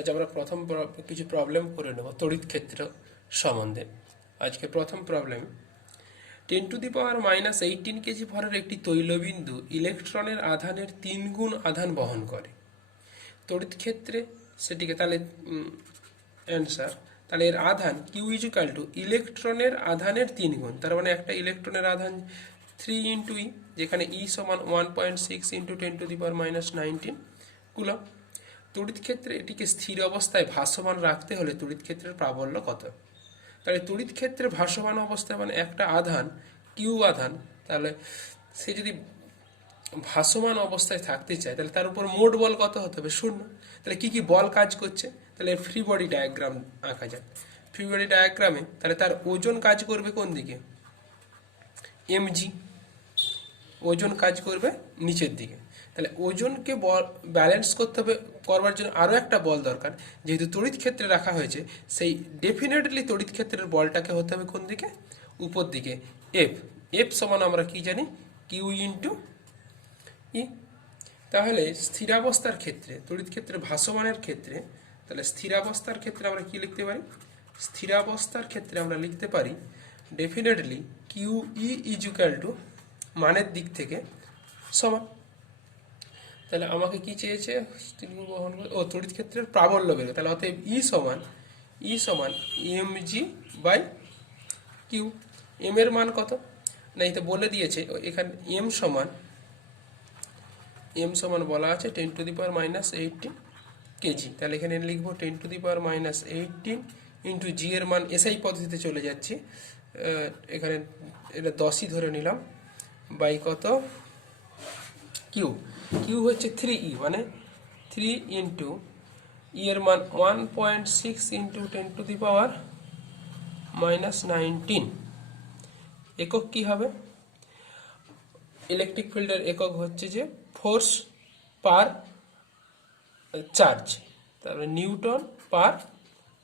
আজ আমরা প্রথম কিছু প্রবলেম করে নেব তড়িৎ ক্ষেত্র সম্বন্ধে। আজকে প্রথম প্রবলেম, 10⁻−18 কেজি ভরের একটি তৈলবিন্দু ইলেকট্রনের আধানের 3 গুণ আধান বহন করে। তড়িৎ ক্ষেত্রে সেটিকে তাহলে অ্যান্সার, তাহলে এর আধান কিউ ইজিক্যাল টু ইলেকট্রনের আধানের 3 গুণ, তার মানে একটা ইলেকট্রনের আধান 3 ইন্টু ই, যেখানে ই সমান 1.6 ইন্টু 10⁻−19 কুলম্ব। তড়িৎ ক্ষেত্রে এটিকে স্থির অবস্থায় ভাসমান রাখতে হলে তড়িৎ ক্ষেত্রের প্রাবল্য কত? তাহলে তড়িৎ ক্ষেত্রে ভাসমান অবস্থায় মানে একটা আধান কিউ আধান, তাহলে সে যদি ভাসমান অবস্থায় থাকতে চায় তাহলে তার উপর মোট বল কত হতে হবে? 0। তাহলে কি কি বল কাজ করছে? তাহলে ফ্রি বডি ডায়াগ্রাম আঁকা যাক। ফ্রি বডি ডায়াগ্রামে তাহলে তার ওজন কাজ করবে কোন দিকে? এমজি। ওজন কাজ করবে নিচের দিকে। তাহলে ওজনকে বল ব্যালেন্স করতে হবে, করবার জন্য আরও একটা বল দরকার। যেহেতু তড়িৎ ক্ষেত্রে রাখা হয়েছে, সেই ডেফিনেটলি তড়িৎ ক্ষেত্রের বলটাকে হতে হবে কোন দিকে? উপর দিকে। এফ এফ সমান আমরা কি জানি? কিউ ইন্টু ই। তাহলে স্থিরাবস্থার ক্ষেত্রে, তড়িৎ ক্ষেত্রে ভাসমানের ক্ষেত্রে, তাহলে স্থিরাবস্থার ক্ষেত্রে আমরা কি লিখতে পারি? স্থিরাবস্থার ক্ষেত্রে আমরা লিখতে পারি definitely Q E equal to মানের দিক থেকে সমান। তাহলে আমাকে কি চেয়েছে? ও তড়িৎ ক্ষেত্রের প্রাবল্য বেরো, তাহলে অতএব ই সমান M G by Q. M এর মান কত? না, এই তো বলে দিয়েছে এখানে এম সমান বলা আছে 10⁻−18 কেজি। তাহলে এখানে লিখবো 10⁻−18 ইন্টু জি এর মান এসআই পদ্ধতিতে চলে যাচ্ছি, এখানে এটা 10ই ধরে নিলাম, বাই কত? কিউ হচ্ছে 3ই, মানে 3 ইন্টু ই এর মান 1.6 ইন্টু 10⁻−19। একক কি হবে? ইলেকট্রিক ফিল্ডের একক হচ্ছে যে ফোর্স পার চার্জ, তারপরে নিউটন পার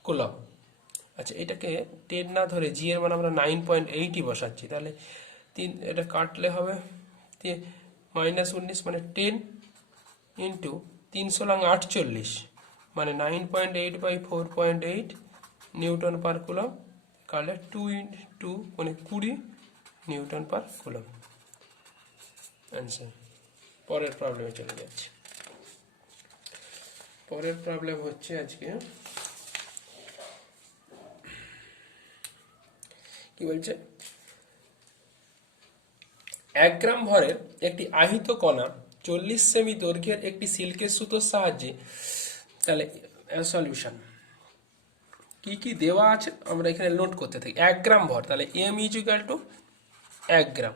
কুলম্ব। আচ্ছা, এটাকে 10 না ধরে জি এর মান আমরা 9.8ই বসাচ্ছি। তাহলে এটা কাটলে হবে -19 মানে 10 ইন্টু 3×48 মানে 9.8 বাই 4.8 নিউটন পার কুলম্ব, কাটলে 2 ইন্টু মানে 20 নিউটন পার কুলম্ব। অ্যান্সার। পরের প্রবলেমে চলে যাচ্ছে। পরের প্রবলেম হচ্ছে আজকে কি বলছে, 1 গ্রাম ভরের একটি আহিত কণা 40 সেমি দৈর্ঘ্যের একটি সিল্কের সুতোর সাহায্যে, তাহলে সলিউশন কি কি দেওয়া আছে আমরা এখানে নোট করতে থাকি। 1 গ্রাম ভর, তাহলে এম ইজিক্যাল টু 1 গ্রাম,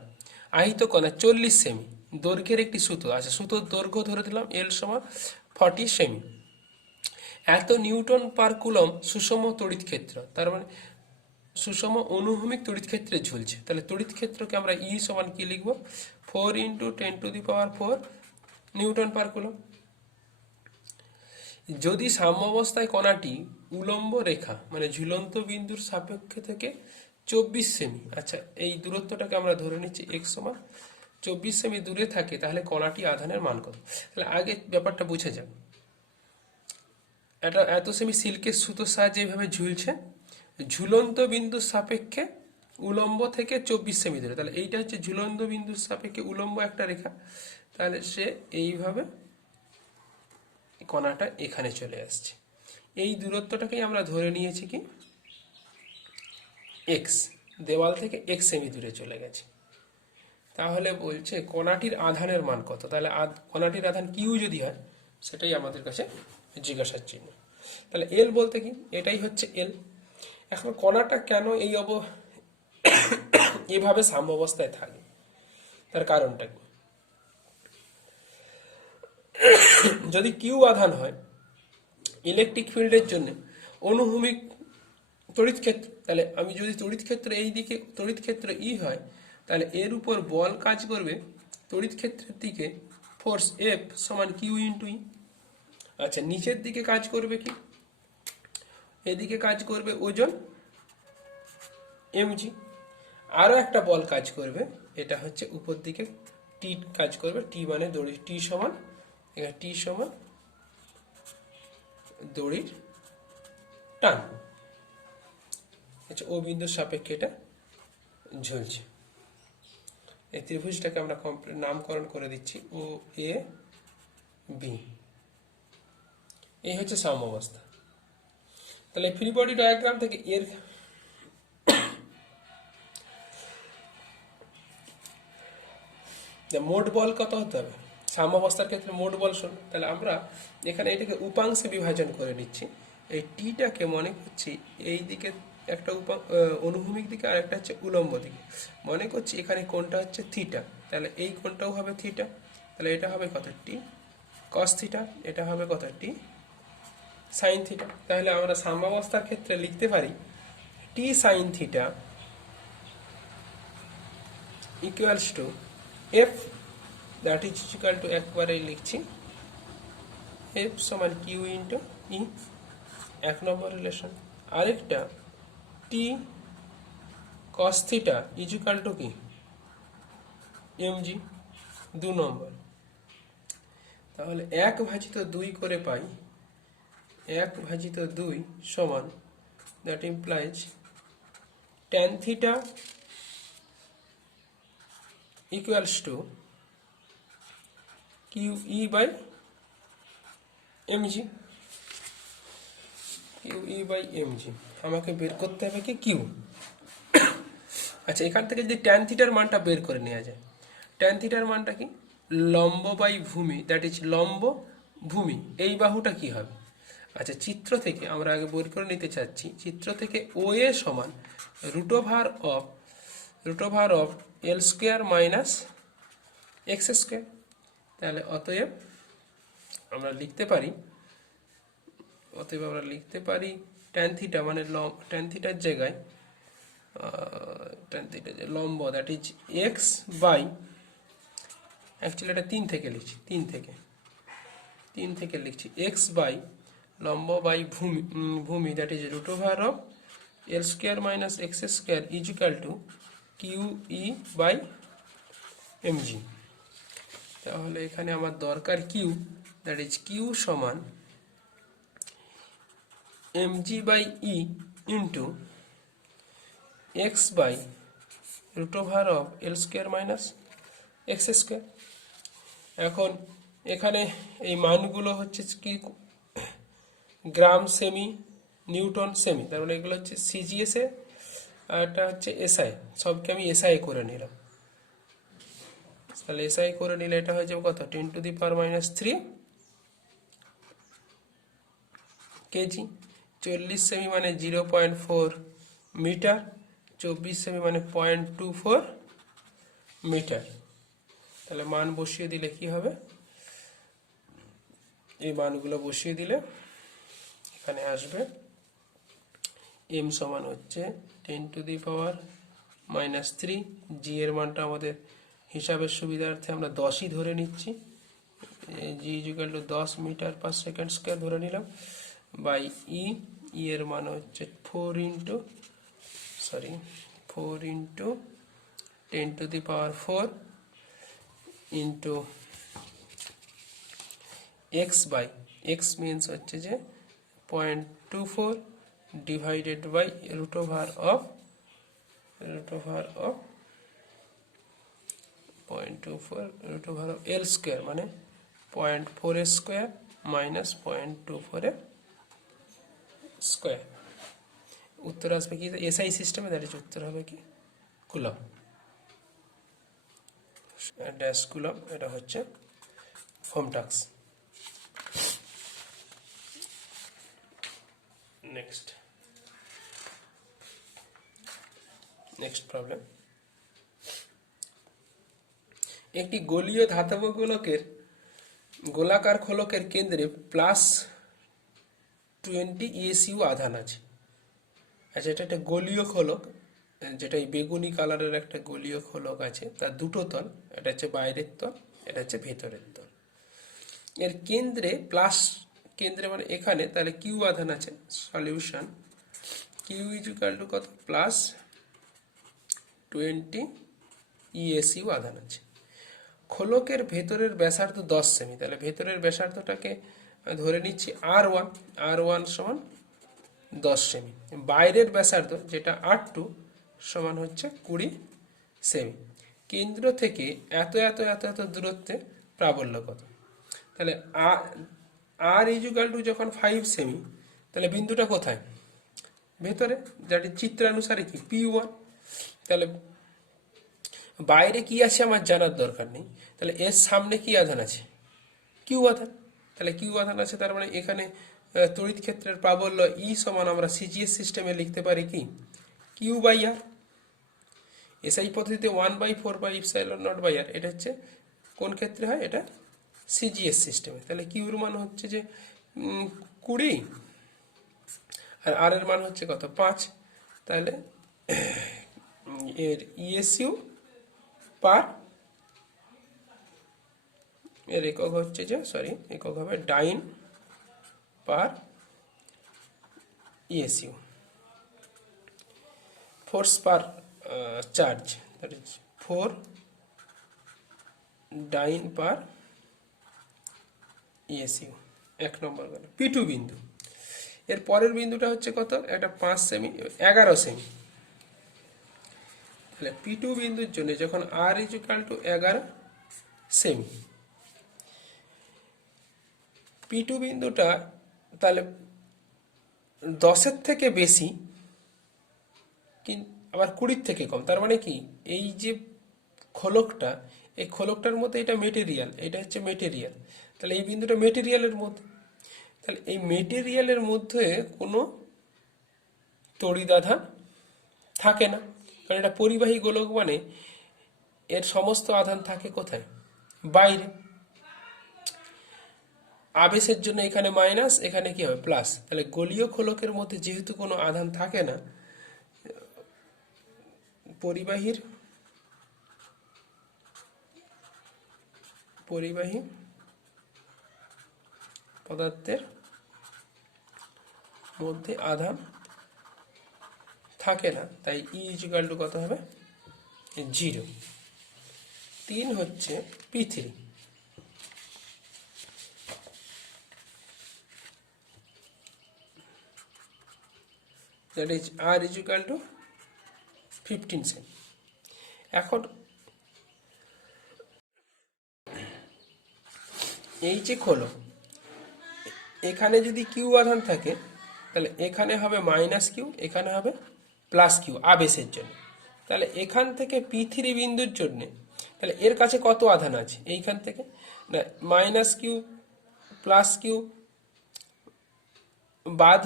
আহিত কণা 40 সেমি দৈর্ঘ্যের একটি সুতো আছে, সুতোর দৈর্ঘ্য ধরে দিলাম এল সমান 40 সেমি, এত নিউটন পার কুলম্ব সুষম তড়িৎ ক্ষেত্র, তার মানে সুষম অনুভূমিক তড়িৎ ক্ষেত্রে ঝুলছে। তাহলে তড়িৎ ক্ষেত্রকে আমরা ই সমান কি লিখব? 4 ইন্টু 10⁴ নিউটন পার কুলম্ব। যদি সাম্যাবস্থায় কণাটি উলম্ব রেখা মানে ঝুলন্ত বিন্দুর সাপেক্ষে থেকে 24 সেমি, আচ্ছা এই দূরত্বটাকে আমরা ধরে নিচ্ছি x সমান 24 সেমি দূরে থাকে, তাহলে কণাটি আধানের মান কত? তাহলে আগে ব্যাপারটা বুঝে যাক। এটা এত সেমি সিল্কের সুতোর সাহায্যে এইভাবে ঝুলছে, ঝুলন্ত বিন্দুর সাপেক্ষে উলম্ব থেকে 24 সেমি দূরে, তাহলে এইটা হচ্ছে ঝুলন্ত বিন্দুর সাপেক্ষে উলম্ব একটা রেখা। তাহলে সে এইভাবে কণাটা এখানে চলে আসছে, এই দূরত্বটাকেই আমরা ধরে নিয়েছি কি এক্স, দেওয়াল থেকে এক্স সেমি দূরে চলে গেছে। তাহলে বলছে কণাটির আধানের মান কত? তাহলে কণাটির আধান কিউ যদি হয় সেটাই আমাদের কাছে জিজ্ঞাসার চিহ্ন। তাহলে এল বলতে কি, এটাই হচ্ছে এল। এখন কণাটা কেন এইভাবে সাম্যাবস্থায় থাকে, তার কারণটা কি? যদি কিউ আধান হয় ইলেকট্রিক ফিল্ডের জন্য অনুভূমিক তড়িৎ ক্ষেত্র, তাহলে আমি যদি তড়িৎ ক্ষেত্র এই দিকে তড়িৎ ক্ষেত্র ই হয়, তাহলে এর উপর বল কাজ করবে তড়িৎ ক্ষেত্রের দিকে ফোর্স এফ সমান কিউ ইন্টু ই। আচ্ছা, নিচের দিকে কাজ করবে কি? এদিকে কাজ করবে ওজন এমজি। আরও একটা বল কাজ করবে, এটা হচ্ছে উপর দিকে টি কাজ করবে, টি মানে দড়ি, টি সমান এখানে টি সমান দড়ির টান। আচ্ছা, ও বিন্দুর সাপেক্ষে এটা ঝুলছে। এই ত্রিভুজটাকে আমরা নামকরণ করে দিচ্ছি ও এ বি। এই হচ্ছে সাম্যাবস্থা। তাহলে ফ্রি বডি ডায়াগ্রাম থেকে এর মোট বল কত হতে হবে? সাম্যাবস্থার ক্ষেত্রে মোট বল শূন্য। তাহলে আমরা এখানে এটাকে উপাংশে বিভাজন করে নিচ্ছি। এই টিটাকে মনে করছি এই দিকে একটা অনুভূমিক দিকে, আর একটা হচ্ছে উলম্ব দিকে। মনে করছি এখানে কোণটা হচ্ছে থিটা, তাহলে এই কোণটাও হবে থিটা। তাহলে এটা হবে কত? T cos theta. এটা হবে কত? T sine theta. তাহলে আমরা সাম্যাবস্থার ক্ষেত্রে লিখতে পারি T sine theta equals to F, that is equal to, একবারে লিখছি এফ সমান কিউ ইন্টু ই, এক নম্বর রিলেশন। আরেকটা T cos theta is equal to কি? এমজি, দু নম্বর। তাহলে 1/2 করে পাই 1/2 সমান, that implies tan theta equals to Q E by mg. Q E by mg আমাকে বের করতে হবে কি? কিউ। আচ্ছা, এখান থেকে যদি ট্যান থিটার মানটা বের করে নেওয়া যায়, ট্যান থিটার মানটা কি? লম্ব বাই ভূমি, দ্যাট ইজ লম্ব ভূমি। এই বাহুটা কি হবে? আচ্ছা, চিত্র থেকে আমরা আগে বের করে নিতে চাচ্ছি, চিত্র থেকে ও এ সমান root over of L square minus X square. তাহলে অতএব আমরা লিখতে পারি ট্যান থিটা মানে ট্যান থিটার জায়গায় ট্যান থিটা যে লম্ব, that is X by, actually এটা 3 থেকে লিখছি, 3 থেকে লিখছি এক্স বাই লম্ব বাই ভূমি that is root over of L square minus X square is equal to Q E by MG. তাহলে এখানে আমার দরকার কিউ, দ্যাট ইজ কিউ সমান MG by E into x by root over of L square minus X square. এখন এখানে এই মানগুলো হচ্ছে কি? গ্রাম, সেমি, নিউটন, সেমি। তার মানে এগুলো হচ্ছে সিজিএসএ, আর এটা হচ্ছে এসআই। সবকে আমি এসআই করে নিলাম। তাহলে এসআই করে নিলে এটা হয়ে যাবে কত? 10⁻³ কেজি। 40 সেমি মানে 0.4 মিটার, 24 সেমি মানে 0.24 মিটার। তাহলে মান বসিয়ে দিলে কি হবে? এই মানগুলো বসিয়ে দিলে এখানে আসবে এম সমান হচ্ছে 10⁻³ জি এর মানটা আমাদের হিসাবের সুবিধার্থে আমরা 10ই ধরে নিচ্ছি, g equal to 10 metre per second square ধরে নিলাম, বাই ই এর মান হচ্ছে 4 into 10⁻⁴ into x by, x means হচ্ছে যে 0.24 divided by root over of 0.24 root over of L square মানে 0.4 স্কোয়ার মাইনাস 0.24 স্কোয়ার। উত্তর আসবে কি? এসআই সিস্টেমে দাঁড়িয়েছে, উত্তর হবে কি? Coulomb, dash coulomb. এটা হচ্ছে হোম টাস্ক। Next problem. একটি গোলীয় ধাতব গোলাকার খোলকের কেন্দ্রে +20 ইএসইউ আধান আছে। আচ্ছা, এটা একটা গোলীয় খোলক, যেটা এই বেগুনি কালারের একটা গোলীয় খোলক আছে, তার দুটো তল, এটা হচ্ছে বাইরের তল, এটা হচ্ছে ভেতরের তল। এর কেন্দ্রে মানে এখানে, তাহলে কিউ আধান আছে। Solution Q is equal to কত? +20 ইএসইউ আধান আছে। খোলকের ভেতরের ব্যাসার্ধ 10 সেমি। তাহলে ভেতরের ব্যাসার্ধটাকে আমি ধরে নিচ্ছি R1 সমান 10 সেমি। বাইরের ব্যাসার্ধ যেটা R2 সমান হচ্ছে 20 সেমি। কেন্দ্র থেকে এত এত এত এত দূরত্বে প্রাবল্য কত? তাহলে আর ইজুকাল টু যখন 5 সেমি, তাহলে বিন্দুটা কোথায়? ভেতরে, যেটি চিত্রানুসারে কি P1। তাহলে বাইরে কি আছে আমার জানার দরকার নেই, তাহলে এর সামনে কি আধান আছে? কিউ আধান। তাহলে কিউ আধান আছে, তার মানে এখানে তড়িৎ ক্ষেত্রের প্রাবল্য ই সমান আমরা সিজিএস সিস্টেমে লিখতে পারি কি কিউ বাই আর। এসআই পদ্ধতিতে 1/4πε0/r, এটা হচ্ছে কোন ক্ষেত্রে হয়? এটা সিজিএস সিস্টেমে। তাহলে কিউর মান হচ্ছে যে 20, আর আর এর মান হচ্ছে কত? 5। তাহলে এর ইএসইউ পার, এর একক হচ্ছে যে একক হবে dyne per ESU. Force per charge, that is 4 dyne per ESU. 1 number গেল। P2 বিন্দু। এর পরের বিন্দুটা হচ্ছে কত? একটা 5 সেমি, 11 সেমি। তাহলে P2 বিন্দুর জন্য যখন R = 11 সেমি, P2 বিন্দুটা তাহলে 10-এর থেকে বেশি, কিন্তু আবার 20-র থেকে কম। তার মানে কি, এই যে খোলকটা, এই খোলকটার মধ্যে এটা মেটেরিয়াল, এটা হচ্ছে মেটেরিয়াল। তাহলে এই বিন্দুটা মেটেরিয়ালের মধ্যে, তাহলে এই মেটেরিয়ালের মধ্যে কোনো তড়িৎ আধান থাকে না, কারণ এটা পরিবাহী গোলক, মানে এর সমস্ত আধান থাকে কোথায়? বাইরে। আবেশের জন্য এখানে মাইনাস, এখানে কি হবে? প্লাস। তাহলে গোলীয় খোলকের মধ্যে যেহেতু কোনো আধান থাকে না, পরিবাহী পদার্থের মধ্যে আধান থাকে না, তাই ই ইকুয়াল টু কত হবে? 0। 3 হচ্ছে P3। That is R equal to 15 সেমি। এখন এই যে খোলক, এখানে যদি কিউ আধান থাকে, তাহলে এখানে হবে মাইনাস কিউ, এখানে হবে প্লাস কিউ আবেশের জন্য। তাহলে এখান থেকে P3 বিন্দুর জন্য, তাহলে এর কাছে কত আধান আছে? এইখান থেকে না, মাইনাস কিউ প্লাস কিউ বাদ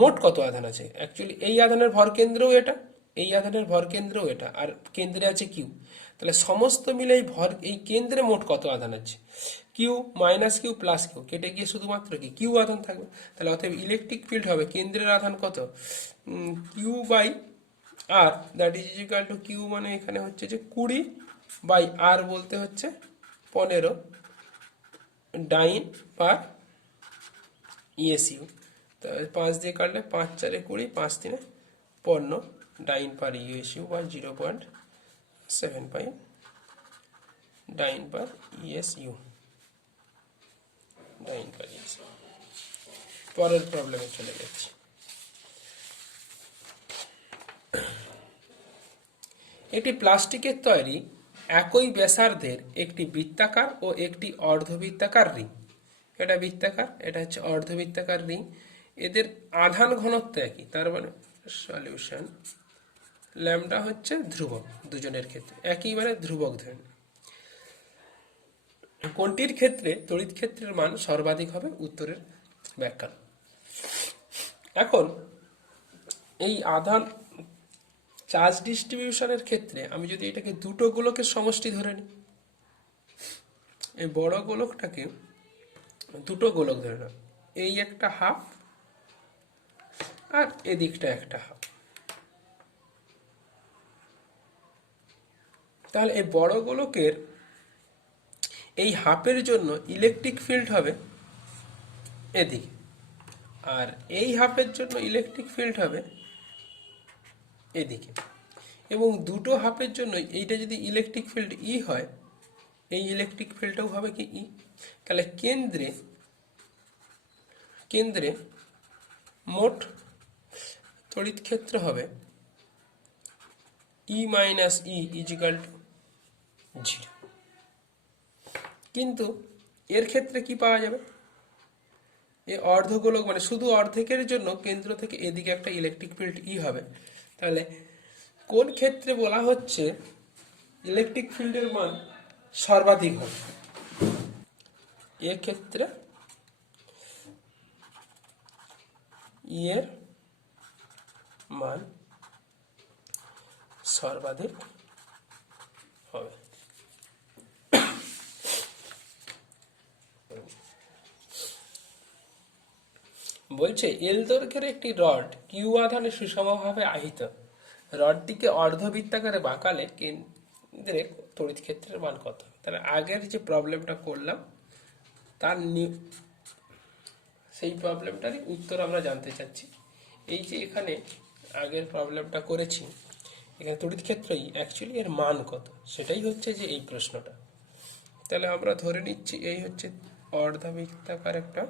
মোট কত আধান আছে? অ্যাকচুয়ালি এই আধানের ভর কেন্দ্রও এটা, এই আধানের ভর কেন্দ্রও এটা, আর কেন্দ্রে আছে কিউ। তাহলে সমস্ত মিলে এই ভর, এই কেন্দ্রে মোট কত আধান আছে? Q minus Q plus Q কেটে গিয়ে শুধুমাত্র কি কিউ আধান থাকবে। তাহলে অতএব ইলেকট্রিক ফিল্ড হবে কেন্দ্রের আধান কত? Q by R, that is equal to Q, মানে এখানে হচ্ছে যে 20 বাই আর বলতে হচ্ছে 15 ডাইন পার ইএসইউ। 5 দিয়ে কাটলে 5 4 20, 5 3 15 ডাইন পার ইউএসইউ বা 0.75 ডাইন পার ইএসইউ। ডাইন পার ইএসইউ। পরের প্রবলেমে চলে যাচ্ছি। একটি প্লাস্টিকের তৈরি একই ব্যাসার্ধের একটি বৃত্তাকার ও একটি অর্ধবৃত্তাকার রিং, এটা বৃত্তাকার, এটা হচ্ছে অর্ধবৃত্তাকার রিং, এদের আধান ঘনত্ব একই। তার মানে সলিউশন ল্যামডা হচ্ছে ধ্রুবক, দুজনের ক্ষেত্রে একই, মানে ধ্রুবক ধরেন। কোনটির ক্ষেত্রে তড়িৎ ক্ষেত্রের মান সর্বাধিক হবে? উত্তরের ব্যাখ্যা। এখন এই আধান চার্জ ডিস্ট্রিবিউশনের ক্ষেত্রে আমি যদি এটাকে দুটো গোলকের সমষ্টি ধরে নিই, এই বড় গোলকটাকে দুটো গোলক ধরে নাও, এই একটা হাফ আর এদিকটা একটা হাফ। তাহলে এই বড় গোলকের এই হাফের জন্য ইলেকট্রিক ফিল্ড হবে এদিকে, আর এই হাফের জন্য ইলেকট্রিক ফিল্ড হবে এদিকে। এবং দুটো হাফের জন্য এইটা যদি ইলেকট্রিক ফিল্ড ই হয়, এই ইলেকট্রিক ফিল্ডটাও হবে কি ই। তাহলে কেন্দ্রে কেন্দ্রে মোট তড়িৎ ক্ষেত্র হবে E minus E is equal two 0। কিন্তু এর ক্ষেত্রে কি পাওয়া যাবে, এই অর্ধগোলক মানে শুধু অর্ধেকের জন্য কেন্দ্র থেকে এদিকে একটা ইলেকট্রিক ফিল্ড ই হবে। তাহলে কোন ক্ষেত্রে বলা হচ্ছে ইলেকট্রিক ফিল্ডের মান সর্বাধিক হবে? এক্ষেত্রে ই এর মান সর্বাধিক হবে। বলছে এল দৈর্ঘ্যের একটি রড কিউ আধানে সুষমভাবে আহিত, রডটিকে অর্ধবৃত্তাকারে বাঁকালে কেন্দ্রে তড়িৎ ক্ষেত্রের মান কত? তাহলে আগের যে প্রবলেমটা করলাম তার সেই প্রবলেমটারই উত্তর আমরা জানতে চাচ্ছি। এই যে এখানে আগের প্রবলেমটা করেছি, এখানে তড়িৎ ক্ষেত্রই অ্যাকচুয়ালি এর মান কত, সেটাই হচ্ছে যে এই প্রশ্নটা। তাহলে আমরা ধরে নিচ্ছি এই হচ্ছে অর্ধবৃত্তাকার একটা,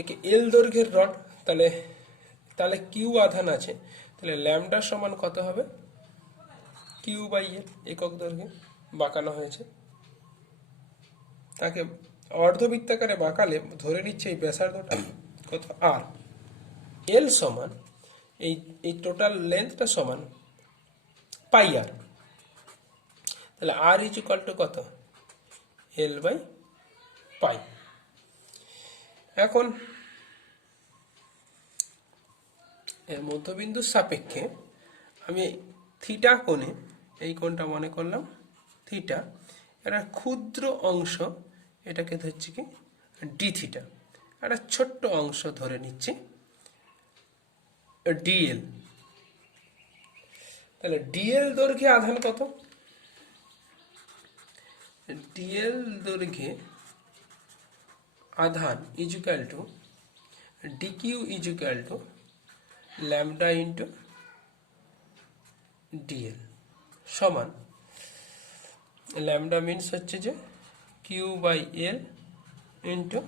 একে এল দৈর্ঘ্যের রড, তাহলে তাহলে কিউ আধান আছে, তাহলে ল্যামডা সমান কত হবে? কিউ বাই এল, একক দৈর্ঘ্যে বাঁকানো হয়েছে। তাকে অর্ধবৃত্তাকারে বাঁকালে ধরে নিচ্ছে এই ব্যাসার্ধটা কত আর, এল সমান এই এই টোটাল লেন্থটা সমান পাই আর। তাহলে আর ইজ ইকুয়াল টু কত? L by pi. এখন এর মধ্যবিন্দুর সাপেক্ষে আমি থিটা কোণে, এই কোণটা মনে করলাম থিটা, একটা ক্ষুদ্র অংশ এটাকে ধরছি কি ডি থিটা, একটা ছোট্ট অংশ ধরে নিচ্ছি ডিএল। তাহলে ডিএল দৈর্ঘ্যে আধান কত? ডিএল দৈর্ঘ্যে আধান equal to DQ equal to lambda into DL সমান, ল্যামডা মিনস হচ্ছে যে Q by L into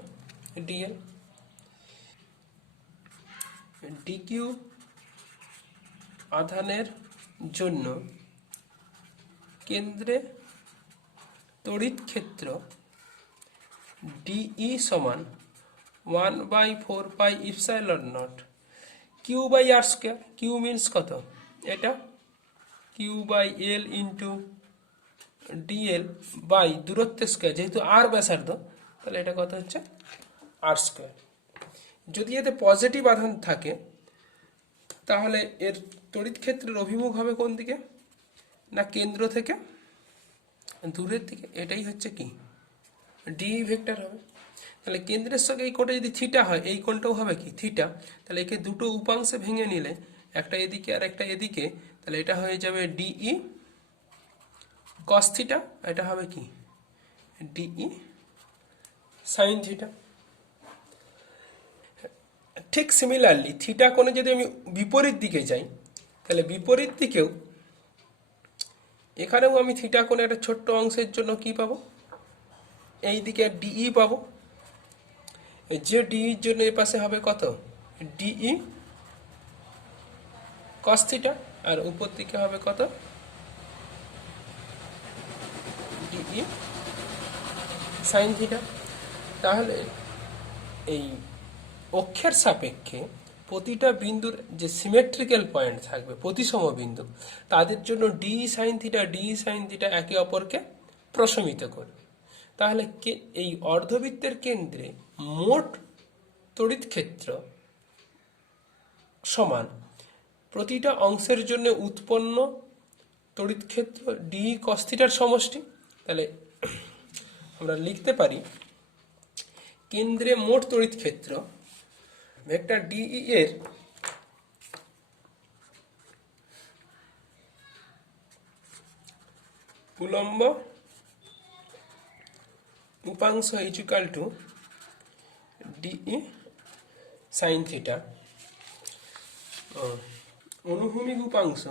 DL. DQ আধানের জন্য কেন্দ্রে তড়িৎ ক্ষেত্র ডিই সমান 1/4 pi epsilon naught Q by R square. Q means কত? এটা Q by L into DL by দূরত্বের স্কোয়ার, যেহেতু আর ব্যাসার্ধ তাহলে এটা কত হচ্ছে আর স্কোয়ার। যদি এতে পজিটিভ আধান থাকে তাহলে এর তড়িৎ ক্ষেত্রের অভিমুখ হবে কোন দিকে? না কেন্দ্র থেকে দূরের দিকে, এটাই হচ্ছে কি ডি ভেক্টর হবে। তাহলে কেন্দ্রের সঙ্গে এই কোণটা যদি থিটা হয়, এই কোণটাও হবে কি থিটা। তাহলে একে দুটো উপাংশে ভেঙে নিলে, একটা এদিকে আর একটা এদিকে, তাহলে এটা হয়ে যাবে ডিই কস থিটা, এটা হবে কি ডিই সাইন থিটা। ঠিক সিমিলারলি থিটা কোণে যদি আমি বিপরীত দিকে যাই, তাহলে বিপরীত দিকেও এখানেও আমি থিটা কোণে একটা ছোট্ট অংশের জন্য কি পাবো? এই দিকে ডিই পাবো, যে ডিইর জন্য এ পাশে হবে কত? ডিই কস থিটা, আর উপর দিকে হবে কত? DE sine theta. তাহলে এই অক্ষের সাপেক্ষে প্রতিটা বিন্দুর যে সিমেট্রিক্যাল পয়েন্ট থাকবে, প্রতিসম বিন্দু, তাদের জন্য ডি সাইন থিটা একে অপরকে প্রশমিত করবে। তাহলে এই অর্ধবৃত্তের কেন্দ্রে মোট তড়িৎ ক্ষেত্র সমান প্রতিটা অংশের জন্য উৎপন্ন তড়িৎ ক্ষেত্র ডি কস থিটার সমষ্টি। তাহলে আমরা লিখতে পারি কেন্দ্রে মোট তড়িৎ ক্ষেত্র ভেক্টর ডিই এর উলম্ব উপাংশ equal to DE sine theta, অনুভূমিক উপাংশ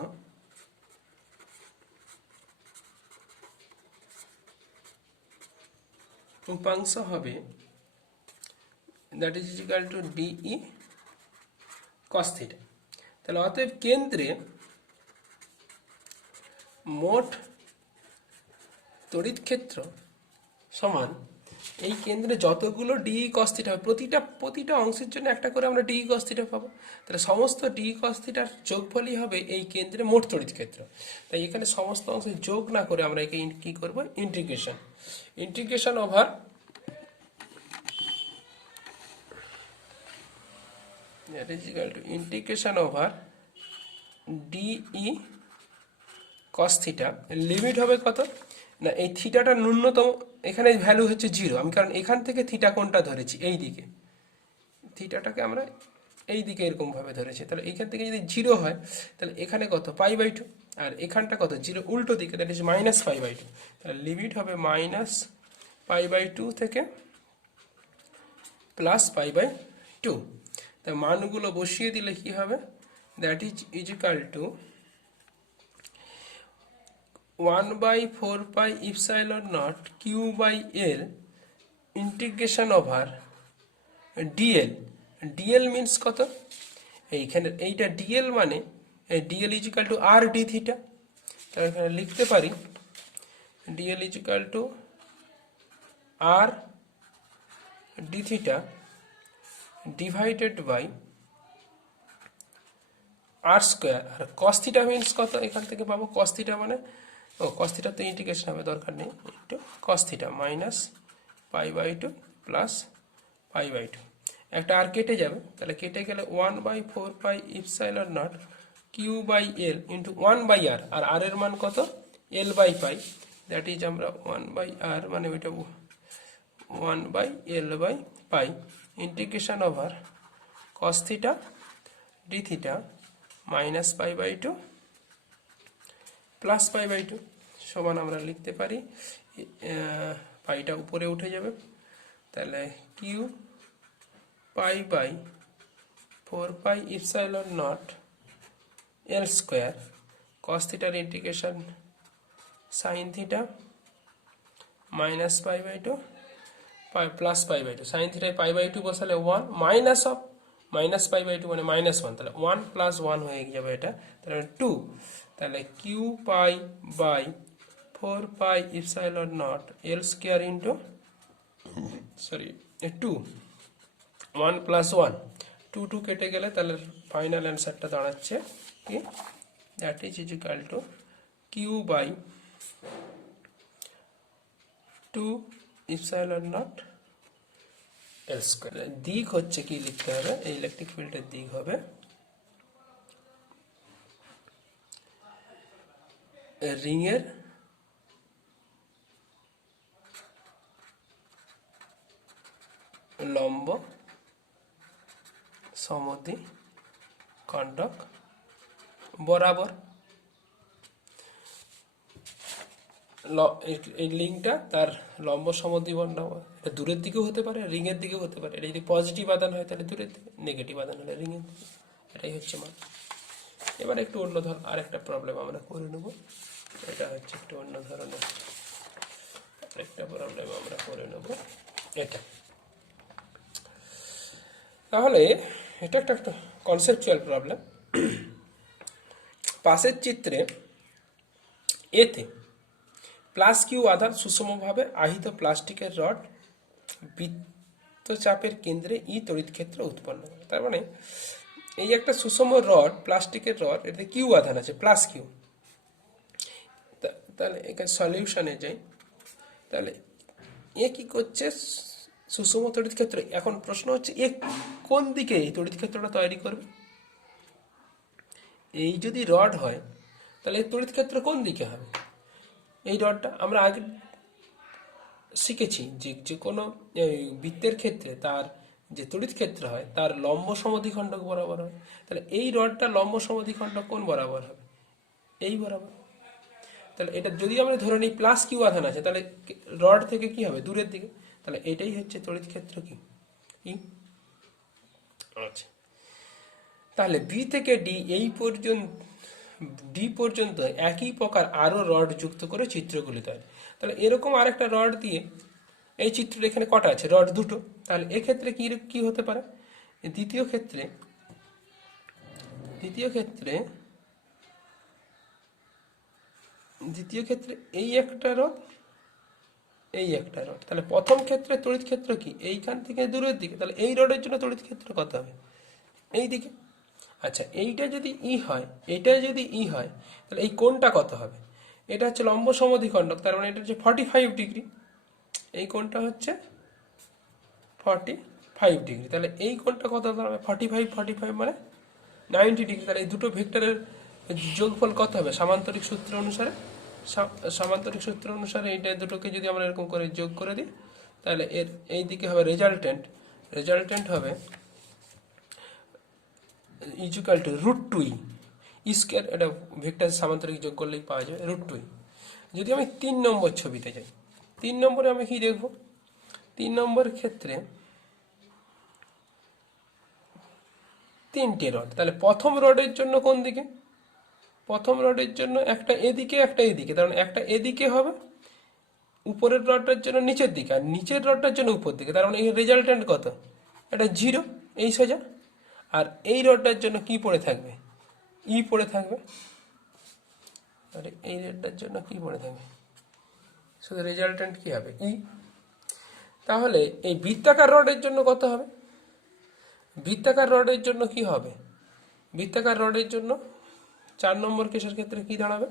হবে that is equal to DE cos theta. তাহলে অতএব কেন্দ্রে মোট তড়িৎ ক্ষেত্র সমান এই কেন্দ্রে যতগুলো ডিই কস থিটা হবে, প্রতিটা অংশের জন্য একটা করে আমরা ডিই কস থিটা পাবো। তাহলে সমস্ত ডিই কস থিটার যোগফলই হবে এই কেন্দ্রে মোট তড়িৎ ক্ষেত্র। তাই এখানে সমস্ত অংশে যোগ না করে আমরা একে কি করব, integration over that is equal to integration over dE cos theta. Limit হবে কত না, এই থিটাটা ন্যূনতম, এখানে ভ্যালু হচ্ছে 0, আমি কারণ এখান থেকে থিটা কোণটা ধরেছি এই দিকে, থিটাটাকে আমরা এই দিকে এরকম ভাবে ধরেছি। তাহলে এইখান থেকে যদি 0 হয় তাহলে এখানে কত π/2, আর এখানটা কত 0 উল্টো দিকে, দ্যাট ইজ -π/2। তাহলে লিমিট হবে -π/2 থেকে +π/2। তা মানগুলো বসিয়ে দিলে কি হবে, that is equal to 1/4πε0 q/l integration over dl. Dl means কত, এইখানে এইটা ডিএল মানে dl is equal to r d theta. তাহলে এখানে লিখতে পারি dl is equal to r d theta divided by R square. আর কস থিটা মিনস কত, এখান থেকে পাবো কস থিটা মানে, কস থিটা তো ইন্টিগ্রেশন হবে, দরকার নেই, একটু কস থিটা -π/2 +π/2, একটা আর কেটে যাবে, তাহলে কেটে গেলে 1/4πε0 q/l ইন্টু 1/r, আর আর এর মান কত l/π, দ্যাট ইজ আমরা 1/r মানে ওইটা 1/l/π integration over cos theta d theta -π/2 +π/2 সমান আমরা লিখতে পারি, পাইটা উপরে উঠে যাবে, তাহলে q π/4πε0 l স্কোয়ার cos থিটার ইন্টিগ্রেশন sin থিটা -π/2 +π/2, sin থিটায় π/2 বসালে 1 মাইনাস অফ -π/2 মানে -1, তাহলে 1 + 1 হয়ে যাবে এটা, তাহলে 2। তাহলে q π/4πε0 l স্কয়ার ইনটু 2, 1 + 1, 2 কেটে গেলে তাহলে ফাইনাল অ্যান্সারটা দাঁড়াচ্ছে কি, that is equal two q π/2ε0 l square. দিক হচ্ছে কি লিখতে হবে, এই ইলেকট্রিক ফিল্ডের দিক হবে রিংয়ের লম্ব সমদ্বিখণ্ডক বরাবর। এই লিঙ্কটা তার লম্ব সমদ্বিখণ্ডক, এটা দূরের দিকেও হতে পারে, রিংয়ের দিকেও হতে পারে। এটা যদি পজিটিভ আধান হয় তাহলে দূরের দিকে, নেগেটিভ আধান হলে রিংয়ের দিকে, এটাই হচ্ছে মান। এবার একটু অন্য ধর আরেকটা প্রবলেম আমরা করে নেব, এটা হচ্ছে একটু অন্য ধরনের আরেকটা প্রবলেম আমরা করে নেব এটা। তাহলে এটা একটা কনসেপচুয়াল প্রবলেম। পাশের চিত্রে এতে +q আধান সুষমভাবে আহিত প্লাস্টিকের রড বৃত্তচাপের কেন্দ্রে ই তড়িৎ ক্ষেত্র উৎপন্ন করে। তার মানে এই একটা সুষম রড, প্লাস্টিকের রড, এতে কিউ আধান আছে +q। তাহলে এখানে সলিউশনে যাই, তাহলে এ কি করছে, সুষম তড়িৎ ক্ষেত্র। এখন প্রশ্ন হচ্ছে এ কোন দিকে এই তড়িৎ ক্ষেত্রটা তৈরি করবে। এই যদি রড হয় তাহলে এই তড়িৎ ক্ষেত্র কোন দিকে হবে, এই রডটা আমরা আগে শিখেছি যে কোনো বৃত্তের ক্ষেত্রে তার যে তড়িৎ ক্ষেত্র হয় তার লম্ব সমদ্বিখণ্ডক বরাবর হয়। তাহলে এই রডটা লম্ব সমদ্বিখণ্ডক কোন বরাবর হবে, এই বরাবর। তাহলে এটা যদি আমরা ধরে নিই +q আধান আছে, তাহলে রড থেকে কি হবে, দূরের দিকে। তাহলে এটাই হচ্ছে তড়িৎ ক্ষেত্র কি। আচ্ছা, তাহলে বি থেকে ডি এই পর্যন্ত, ডি পর্যন্ত একই প্রকার আরো রড যুক্ত করে চিত্রগুলি তৈরি। তাহলে এরকম আরেকটা রড দিয়ে এই চিত্রের এখানে কটা আছে? রড দুটো। তাহলে এক্ষেত্রে কি কি হতে পারে? দ্বিতীয় ক্ষেত্রে এই একটা রড, এই একটা রড। তাহলে প্রথম ক্ষেত্রে তড়িৎ ক্ষেত্র কি? এইখান থেকে দূরের দিকে। তাহলে এই রডের জন্য তড়িৎ ক্ষেত্র কত হবে? এই দিকে। আচ্ছা, এইটা যদি ই হয়, এইটা যদি ই হয়, তাহলে এই কোণটা কত হবে? এটা হচ্ছে লম্ব সমদ্বিখণ্ডক, তার মানে এটা হচ্ছে 45 ডিগ্রি। এই কোণটা হচ্ছে 45 ডিগ্রি। তাহলে এই কোণটা কত দাঁড়াবে? 45 মানে 90 ডিগ্রি। তাহলে এই দুটো ভেক্টরের যোগফল কত হবে? সামান্তরিক সূত্র অনুসারে এইটা দুটোকে যদি আমরা এরকম করে যোগ করে দিই, তাহলে এর এই দিকে হবে রেজাল্টেন্ট হবে ইকুয়াল টু √2e স্কয়ার। এটা ভেক্টর সামান্তরিক যোগ করলেই পাওয়া যাবে √2e। যদি আমি 3 নম্বর ছবিতে যাই, 3 নম্বরে আমি কি দেখব? 3 নম্বর ক্ষেত্রে 3টে রড। তাহলে প্রথম রডের জন্য কোন দিকে? প্রথম রডের জন্য একটা এদিকে, একটা এদিকে। কারণ একটা এদিকে হবে উপরের রডটার জন্য নিচের দিকে, আর নিচের রডটার জন্য উপর দিকে। তার মানে এই রেজাল্টেন্ট কত? এটা 0, এই সোজা। আর এই রডটার জন্য কি পড়ে থাকবে? ই পড়ে থাকবে। আর এই রডটার জন্য কি পড়ে থাকবে? শুধু রেজাল্টেন্ট কি হবে? ই। তাহলে এই বৃত্তাকার রডের জন্য কত হবে? বৃত্তাকার রডের জন্য কি হবে? বৃত্তাকার রডের জন্য 4 নম্বর কেসের ক্ষেত্রে কি দাঁড়াবে?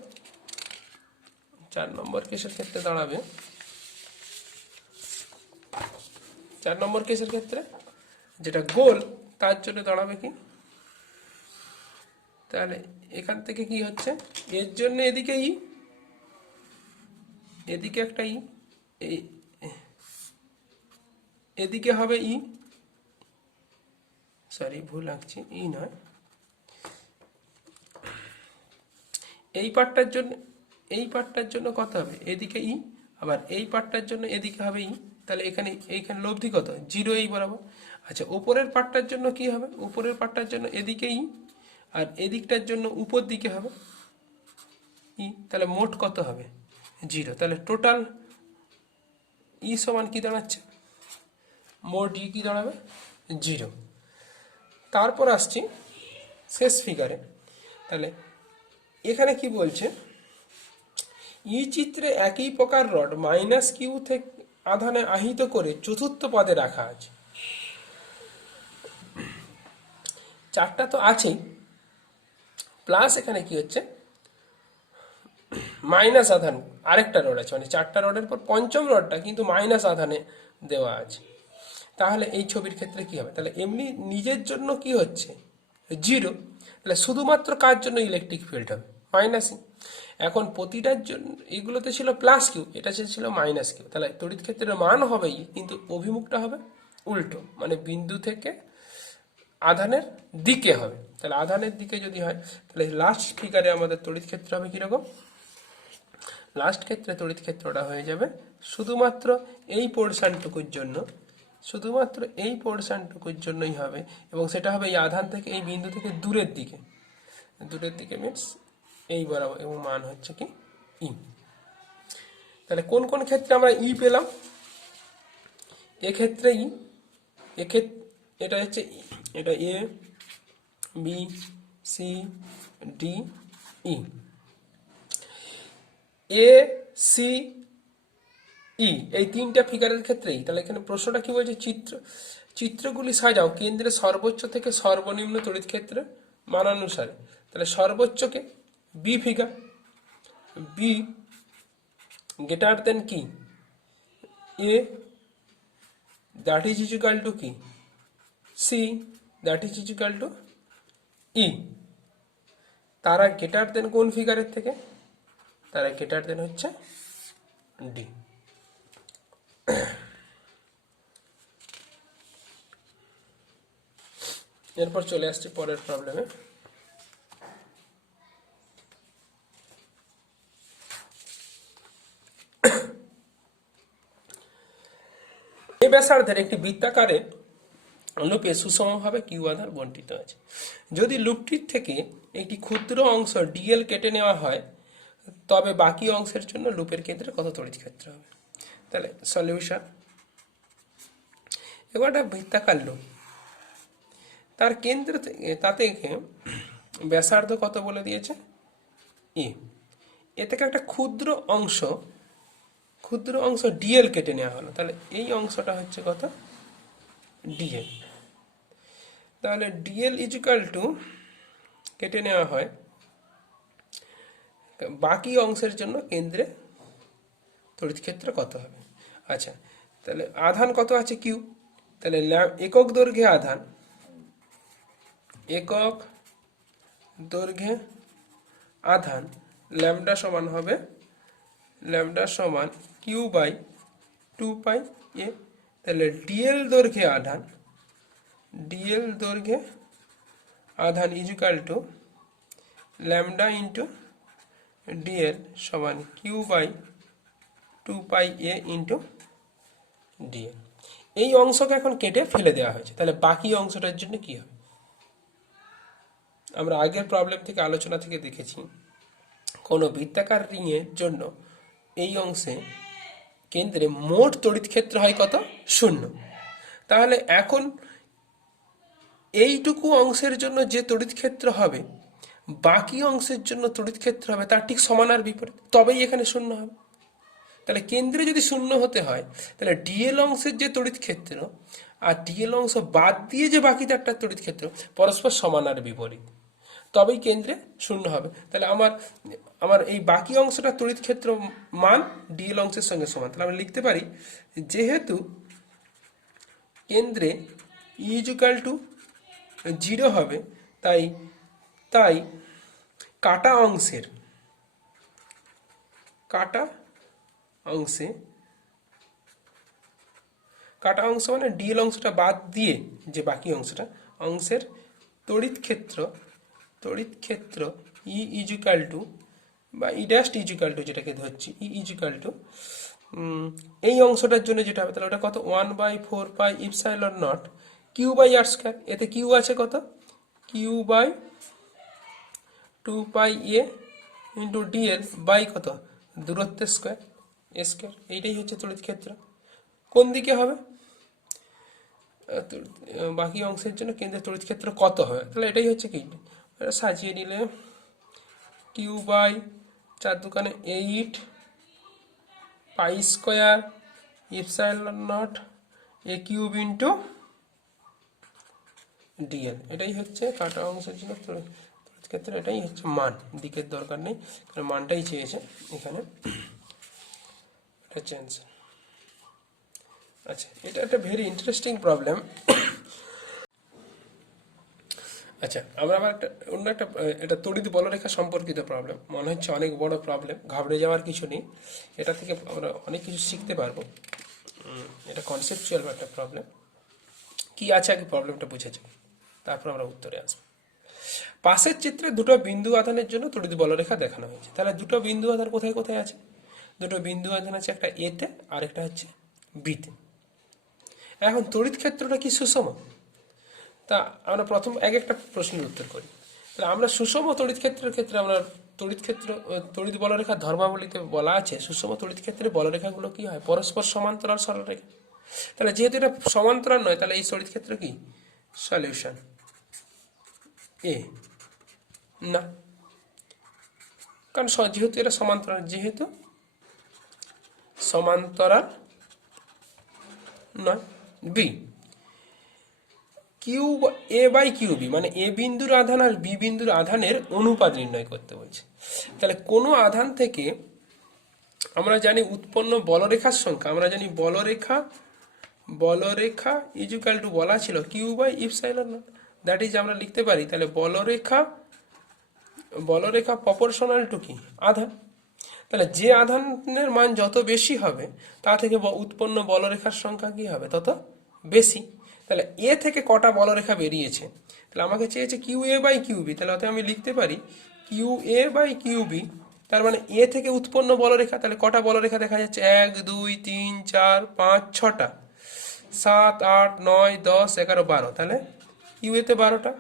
4 নম্বর কেসের ক্ষেত্রে দাঁড়াবে, 4 নম্বর কেসের ক্ষেত্রে যেটা গোল তার জন্য দাঁড়াবে কি? তাহলে এখান থেকে কি হচ্ছে? এর জন্য এদিকে ই, এদিকে একটা ই, এই এদিকে হবে ই, সরি ভুল আঁকছি, ই নয়। এই পার্টটার জন্য কত হবে? এদিকে ই, আবার এই পার্টটার জন্য এদিকে হবে ই। তাহলে এইখানে লব্ধি কত? 0 এই বরাবর। আচ্ছা, উপরের পার্টটার জন্য কি হবে? উপরের পার্টটার জন্য এদিকে ই, আর এদিকটার জন্য উপর দিকে হবে ই। তাহলে মোট কত হবে? 0। তাহলে টোটাল ই সমান কি দাঁড়াচ্ছে? মোট ই কি দাঁড়াবে? 0। তারপর আসছি শেষ ফিগারে। তাহলে এখানে কি বলছে? ই চিত্রে একই প্রকার রড -q থেকে আধানে আহিত করে চতুর্থ পদে রাখা আছে। চারটা তো আছেই, প্লাস এখানে কি হচ্ছে? মাইনাস আধান আরেকটা রড আছে, মানে 4টা রডের পর পঞ্চম রডটা কিন্তু মাইনাস আধানে দেওয়া আছে। তাহলে এই ছবির ক্ষেত্রে কি হবে? তাহলে এমনি নিজের জন্য কি হচ্ছে? 0। তাহলে শুধুমাত্র কার জন্য ইলেকট্রিক ফিল্ড হবে? মাইনাসই। এখন প্রতিটার জন্য এইগুলোতে ছিল +q, এটা ছিল -q। তাহলে তড়িৎ ক্ষেত্রের মান হবেই, কিন্তু অভিমুখটা হবে উল্টো, মানে বিন্দু থেকে আধানের দিকে হবে। তাহলে আধানের দিকে যদি হয়, তাহলে লাস্ট ফিগারে আমাদের তড়িৎ ক্ষেত্র হবে কিরকম? লাস্ট ক্ষেত্রে তড়িৎ ক্ষেত্রটা হয়ে যাবে শুধুমাত্র এই পোর্শনটুকুর জন্য, শুধুমাত্র এই পোর্শনটুকুর জন্যই হবে, এবং সেটা হবে এই আধান থেকে, এই বিন্দু থেকে দূরের দিকে। দূরের দিকে মিনস এই বরাবর, এবং মান হচ্ছে কি? ই। তাহলে কোন কোন ক্ষেত্রে আমরা ই পেলাম? এক্ষেত্রে ই, এটা হচ্ছে এটা এ, বি, সি, ডি, ই। এ, সি, ই এই 3টা ফিগারের ক্ষেত্রেই। তাহলে এখানে প্রশ্নটা কি বলছে? চিত্রগুলি সাজাও কেন্দ্রে সর্বোচ্চ থেকে সর্বনিম্ন তড়িৎ ক্ষেত্রে মানানুসারে। তাহলে সর্বোচ্চকে B figure, B greater than কি? A, that is equal to কি? C, that is equal to E. তারা গ্রেটার দেন কোন ফিগারের থেকে? তারা গ্রেটার দেন হচ্ছে ডি। এরপর চলে আসছে পরের প্রবলেমে। এ ব্যাসার্ধের একটি বৃত্তাকারে লুপে সুষমভাবে কিউ আধান বণ্টিত আছে। যদি লুপটির থেকে একটি ক্ষুদ্র অংশ ডিএল কেটে নেওয়া হয়, তবে বাকি অংশের জন্য লুপের কেন্দ্রে কত তড়িৎ ক্ষেত্র হবে? তাহলে সলিউশন, এবার একটা বৃত্তাকার লোক, তার কেন্দ্র তা থেকে ব্যাসার্ধ কত বলে দিয়েছে এ, এ থেকে একটা ক্ষুদ্র অংশ ডিএল কেটে নেওয়া হলো, তাহলে এই অংশটা হচ্ছে কত ডিএল। তাহলে ডিএল ইজিক্যাল টু কেটে নেওয়া হয় বাকি অংশের জন্য কেন্দ্রে তড়িৎ ক্ষেত্র কত হবে। আচ্ছা, তাহলে আধান কত আছে কিউ, তাহলে একক দৈর্ঘ্যে আধান ল্যামডা সমান হবে কিউ বাই 2 পাই এ। তাহলে ডিএল দৈর্ঘ্যে আধান is equal to lambda into DL সমান q by 2 pi A into dl. এই অংশকে এখন কেটে ফেলে দেওয়া হয়েছে, তাহলে বাকি অংশটার জন্য কি হবে। আমরা আগের প্রবলেম থেকে আলোচনা থেকে দেখেছি কোনো বৃত্তাকার রিংয়ের জন্য এই অংশে কেন্দ্রে মোট তড়িৎ ক্ষেত্র হয় কত, 0। তাহলে এখন এইটুকু অংশের জন্য যে তড়িৎ ক্ষেত্র হবে বাকি অংশের জন্য তড়িৎ ক্ষেত্র হবে তার ঠিক সমান আর বিপরীত, তবেই এখানে 0 হবে। তাহলে কেন্দ্রে যদি 0 হতে হয় তাহলে ডিএল অংশের যে তড়িৎ ক্ষেত্র আর ডিএল অংশ বাদ দিয়ে যে বাকি তারটা তড়িৎ ক্ষেত্র পরস্পর সমান আর বিপরীত, তবেই কেন্দ্রে 0 হবে। তাহলে আমার এই বাকি অংশটা তড়িৎ ক্ষেত্র মান ডিএল অংশের সঙ্গে সমান। তাহলে আমরা লিখতে পারি যেহেতু কেন্দ্রে ই ইকুয়াল টু 0 হবে, তাই কাটা অংশ মানে ডিএল অংশটা বাদ দিয়ে যে বাকি অংশের তড়িৎ ক্ষেত্র ই ইজিক্যাল টু বা ই ড্যাশ ইজিক্যাল টু, যেটাকে ধরছি ই ইজিক্যাল টু এই অংশটার জন্য যেটা হবে তাহলে ওটা কত 1/4 pi epsilon naught Q by R square. এতে কিউ আছে কত Q by 2 pi A into DL by কত দূরত্বের স্কয়ার এ স্কয়ার। এইটাই হচ্ছে তড়িৎ ক্ষেত্র। কোন দিকে হবে, বাকি অংশের জন্য কেন্দ্রের তড়িৎ ক্ষেত্র কত হবে, তাহলে এটাই হচ্ছে কি, এটা সাজিয়ে নিলে Q by 4×8 pi square epsilon naught A cube into DL. এটাই হচ্ছে কাটা অংশের জন্য তড়িৎ ক্ষেত্র, এটাই হচ্ছে মান, দিকের দরকার নেই, মানটাই চেয়েছে এখানে, এটা হচ্ছে অ্যান্সার। আচ্ছা, এটা একটা ভেরি ইন্টারেস্টিং প্রবলেম। আচ্ছা, আমরা আবার অন্য একটা এটা তড়িৎ বলরেখা সম্পর্কিত প্রবলেম, মনে হচ্ছে অনেক বড় প্রবলেম, ঘাবড়ে যাওয়ার কিছু নেই, এটা থেকে আমরা অনেক কিছু শিখতে পারবো। এটা কনসেপচুয়াল একটা প্রবলেম। কি আছে আগে প্রবলেমটা বুঝে যাবে, তারপর আমরা উত্তরে আসবো। পাশের চিত্রে দুটো বিন্দু আধানের জন্য তড়িৎ বলরেখা দেখানো হয়েছে। তাহলে দুটো বিন্দু আধান কোথায় কোথায় আছে, দুটো বিন্দু আধান আছে, একটা এতে আর একটা হচ্ছে বিতে। এখন তড়িৎ ক্ষেত্রটা কি সুষম, তা আমরা প্রথম একটা প্রশ্নের উত্তর করি। তাহলে আমরা সুষম তড়িৎ ক্ষেত্রের ক্ষেত্রে আমরা তড়িৎ বলরেখার ধর্মাবলীতে বলা আছে সুষম তড়িৎ ক্ষেত্রে বলরেখাগুলো কি হয় পরস্পর সমান্তরাল সরলরেখা। তাহলে যেহেতু এটা সমান্তরাল নয় তাহলে এই তড়িৎ ক্ষেত্র কি সলিউশন এ না, কারণ যেহেতু এটা সমান্তরাল নয়। B Q A by Q B মানে এ বিন্দুর আধান আর বি বিন্দুর আধানের অনুপাত নির্ণয় করতে বলছে। তাহলে কোনো আধান থেকে আমরা জানি উৎপন্ন বলরেখার সংখ্যা, আমরা জানি বলরেখা ইকুয়াল টু বলা ছিল Q by epsilon naught, that is আমরা লিখতে পারি তাহলে বলরেখা প্রপোর্শনাল টু কি আধান। তাহলে যে আধানের মান যত বেশি হবে তা থেকে উৎপন্ন বলরেখার সংখ্যা কি হবে তত বেশি। তাহলে এ থেকে কটা বলরেখা বেরিয়েছে, তাহলে আমাকে চেয়েছে Q A by Q B, তাহলে অতএব আমি লিখতে পারি Q A by Q B, তার মানে এ থেকে উৎপন্ন বলরেখা, তাহলে কটা বলরেখা দেখা যাচ্ছে 1 2 3 4 5 6টা, 7 8 9 10 11 12, তাহলে কিউ এতে 12টা।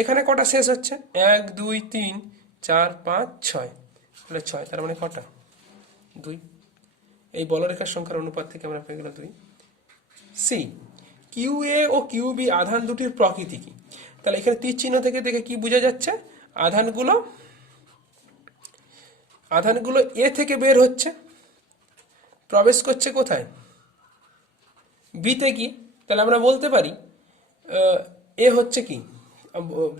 এখানে কটা শেষ হচ্ছে 1 2 3 4 5 6, তাহলে 6, তার মানে কটা 2। এই বলরেখার সংখ্যার অনুপাত থেকে আমরা পেয়ে গেলাম 2। সি কিউ এ ও কিউ বি আধান দুটির প্রকৃতি কি? তাহলে এখানে তীর চিহ্ন থেকে দেখে কি বোঝা যাচ্ছে? আধানগুলো এ থেকে বের হচ্ছে, প্রবেশ করছে কোথায়? বিতে কি? তাহলে আমরা বলতে পারি এ হচ্ছে কি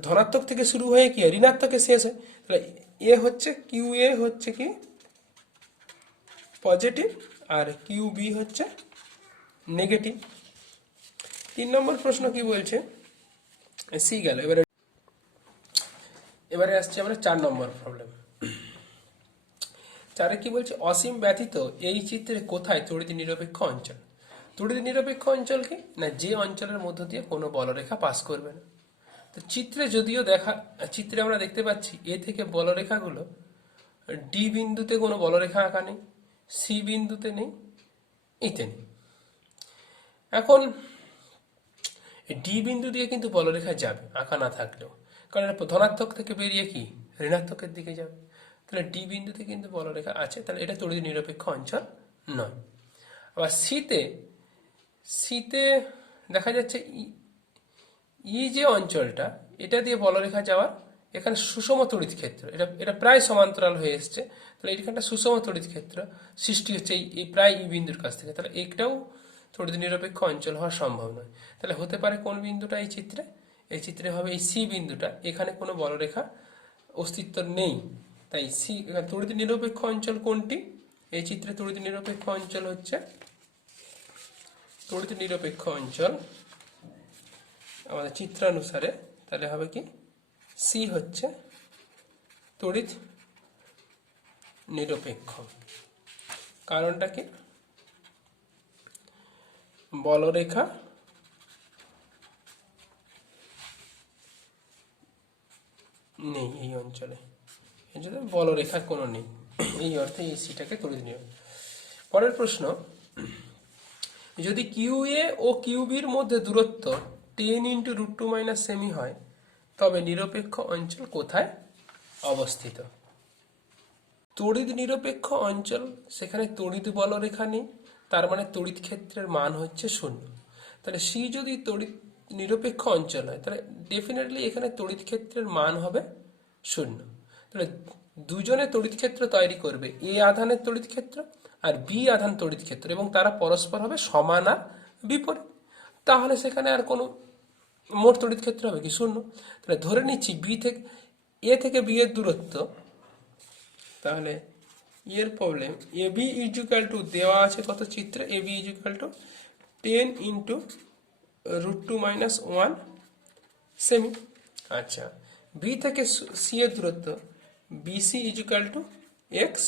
ধনাত্মক থেকে শুরু হয়ে কি ঋণাত্মকে শেষ হয়। তাহলে এ হচ্ছে কিউ এ হচ্ছে কি পজিটিভ আর কিউ বি হচ্ছে নেগেটিভ। 3 নম্বর প্রশ্ন কি বলছে? সি গেল। এবারে আসছে আমরা 4 নম্বর প্রবলেম। 4 কি বলছে? অসীম ব্যতীত এই চিত্রে কোথায় তড়িৎ নিরপেক্ষ অঞ্চল? তড়িৎ নিরপেক্ষ অঞ্চল কি না? যে অঞ্চলের মধ্য দিয়ে কোনো বলরেখা পাস করবে না। তো চিত্রে আমরা দেখতে পাচ্ছি এ থেকে বলরেখাগুলো ডি বিন্দুতে কোনো বলরেখা আঁকা নেই, সি বিন্দুতে নেই, ইতে নেই। এখন ডি বিন্দু দিয়ে কিন্তু বলরেখা যাবে আঁকা না থাকলেও, কারণ ধনাত্মক থেকে বেরিয়ে কি ঋণাত্মকের দিকে যাবে। তাহলে ডি বিন্দুতে কিন্তু বলরেখা আছে, তাহলে এটা তড়িৎ নিরপেক্ষ অঞ্চল নয়। আবার সিতে দেখা যাচ্ছে ই যে অঞ্চলটা, এটা দিয়ে বলরেখা যাওয়ার, এখানে সুষম তড়িৎ ক্ষেত্র, এটা প্রায় সমান্তরাল হয়ে এসছে। তাহলে এইখানটা সুষম তড়িৎ ক্ষেত্র সৃষ্টি হচ্ছে এই প্রায় ই বিন্দুর কাছ থেকে। তাহলে একটাও তড়িৎ নিরপেক্ষ অঞ্চল হওয়া সম্ভব নয়। তাহলে হতে পারে কোন বিন্দুটা এই চিত্রে হবে এই সি বিন্দুটা। এখানে কোনো বলরেখা অস্তিত্ব নেই, তাই সি তড়িৎ নিরপেক্ষ অঞ্চল কোনটি? এই চিত্রে তড়িৎ নিরপেক্ষ অঞ্চল হচ্ছে আমাদের চিত্রানুসারে তাহলে হবে কি সি হচ্ছে তড়িৎ নিরপেক্ষ। কারণটা কি? বলরেখা নেই এই অঞ্চলে, বলরেখা কোনো নেই, এই অর্থে এই সিটাকে তড়িৎ নিরপেক্ষ। পরের প্রশ্ন, যদি কিউ এ ও কিউ বির মধ্যে দূরত্ব 10 × √2 - সেমি হয়, তবে নিরপেক্ষ অঞ্চল কোথায় অবস্থিত? তড়িৎ নিরপেক্ষ অঞ্চল, সেখানে তড়িৎ বলরেখা নেই, তার মানে তড়িৎ ক্ষেত্রের মান হচ্ছে 0। তাহলে সি যদি তড়িৎ নিরপেক্ষ অঞ্চল হয়, তাহলে ডেফিনেটলি এখানে তড়িৎ ক্ষেত্রের মান হবে 0। তাহলে দুজনে তড়িৎ ক্ষেত্র তৈরি করবে, এ আধানের তড়িৎ ক্ষেত্র আর বি আধান তড়িৎ ক্ষেত্র, এবং তারা পরস্পর হবে সমান আর বিপরীত। তাহলে সেখানে আর কোনো মোট তড়িৎ ক্ষেত্র হবে কি 0। তাহলে ধরে নিচ্ছি এ থেকে বি এর দূরত্ব, তাহলে এর problem A B equal to দেওয়া আছে কত চিত্রে, এ বি ইকুয়াল টু 10 × √2 - 1 সেমি। আচ্ছা, বি থেকে সি এর দূরত্ব বিসি ইকুয়াল টু এক্স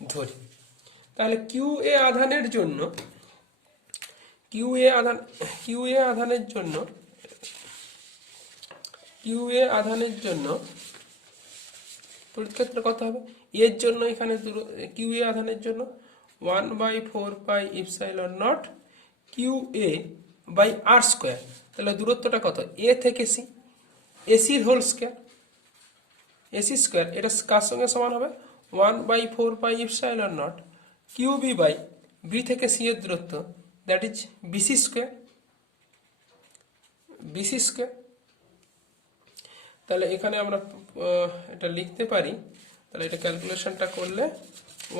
ধরি। তাহলে কিউ এ আধানের জন্য তড়িৎ ক্ষেত্র কত হবে? এর জন্য এখানে কিউ এ আধানের জন্য 1/4πε0 q A by R square. তাহলে দূরত্বটা কত? এ থেকে সি, এসির হোল স্কোয়ার, এসি স্কোয়ার। এটা কার সঙ্গে সমান হবে? 1/4πε0 কিউ বি বাই বি থেকে সি এর দূরত্ব, দ্যাট ইজ বিসি স্কোয়ার। তাহলে এখানে আমরা এটা লিখতে পারি। তাহলে এটা ক্যালকুলেশনটা করলে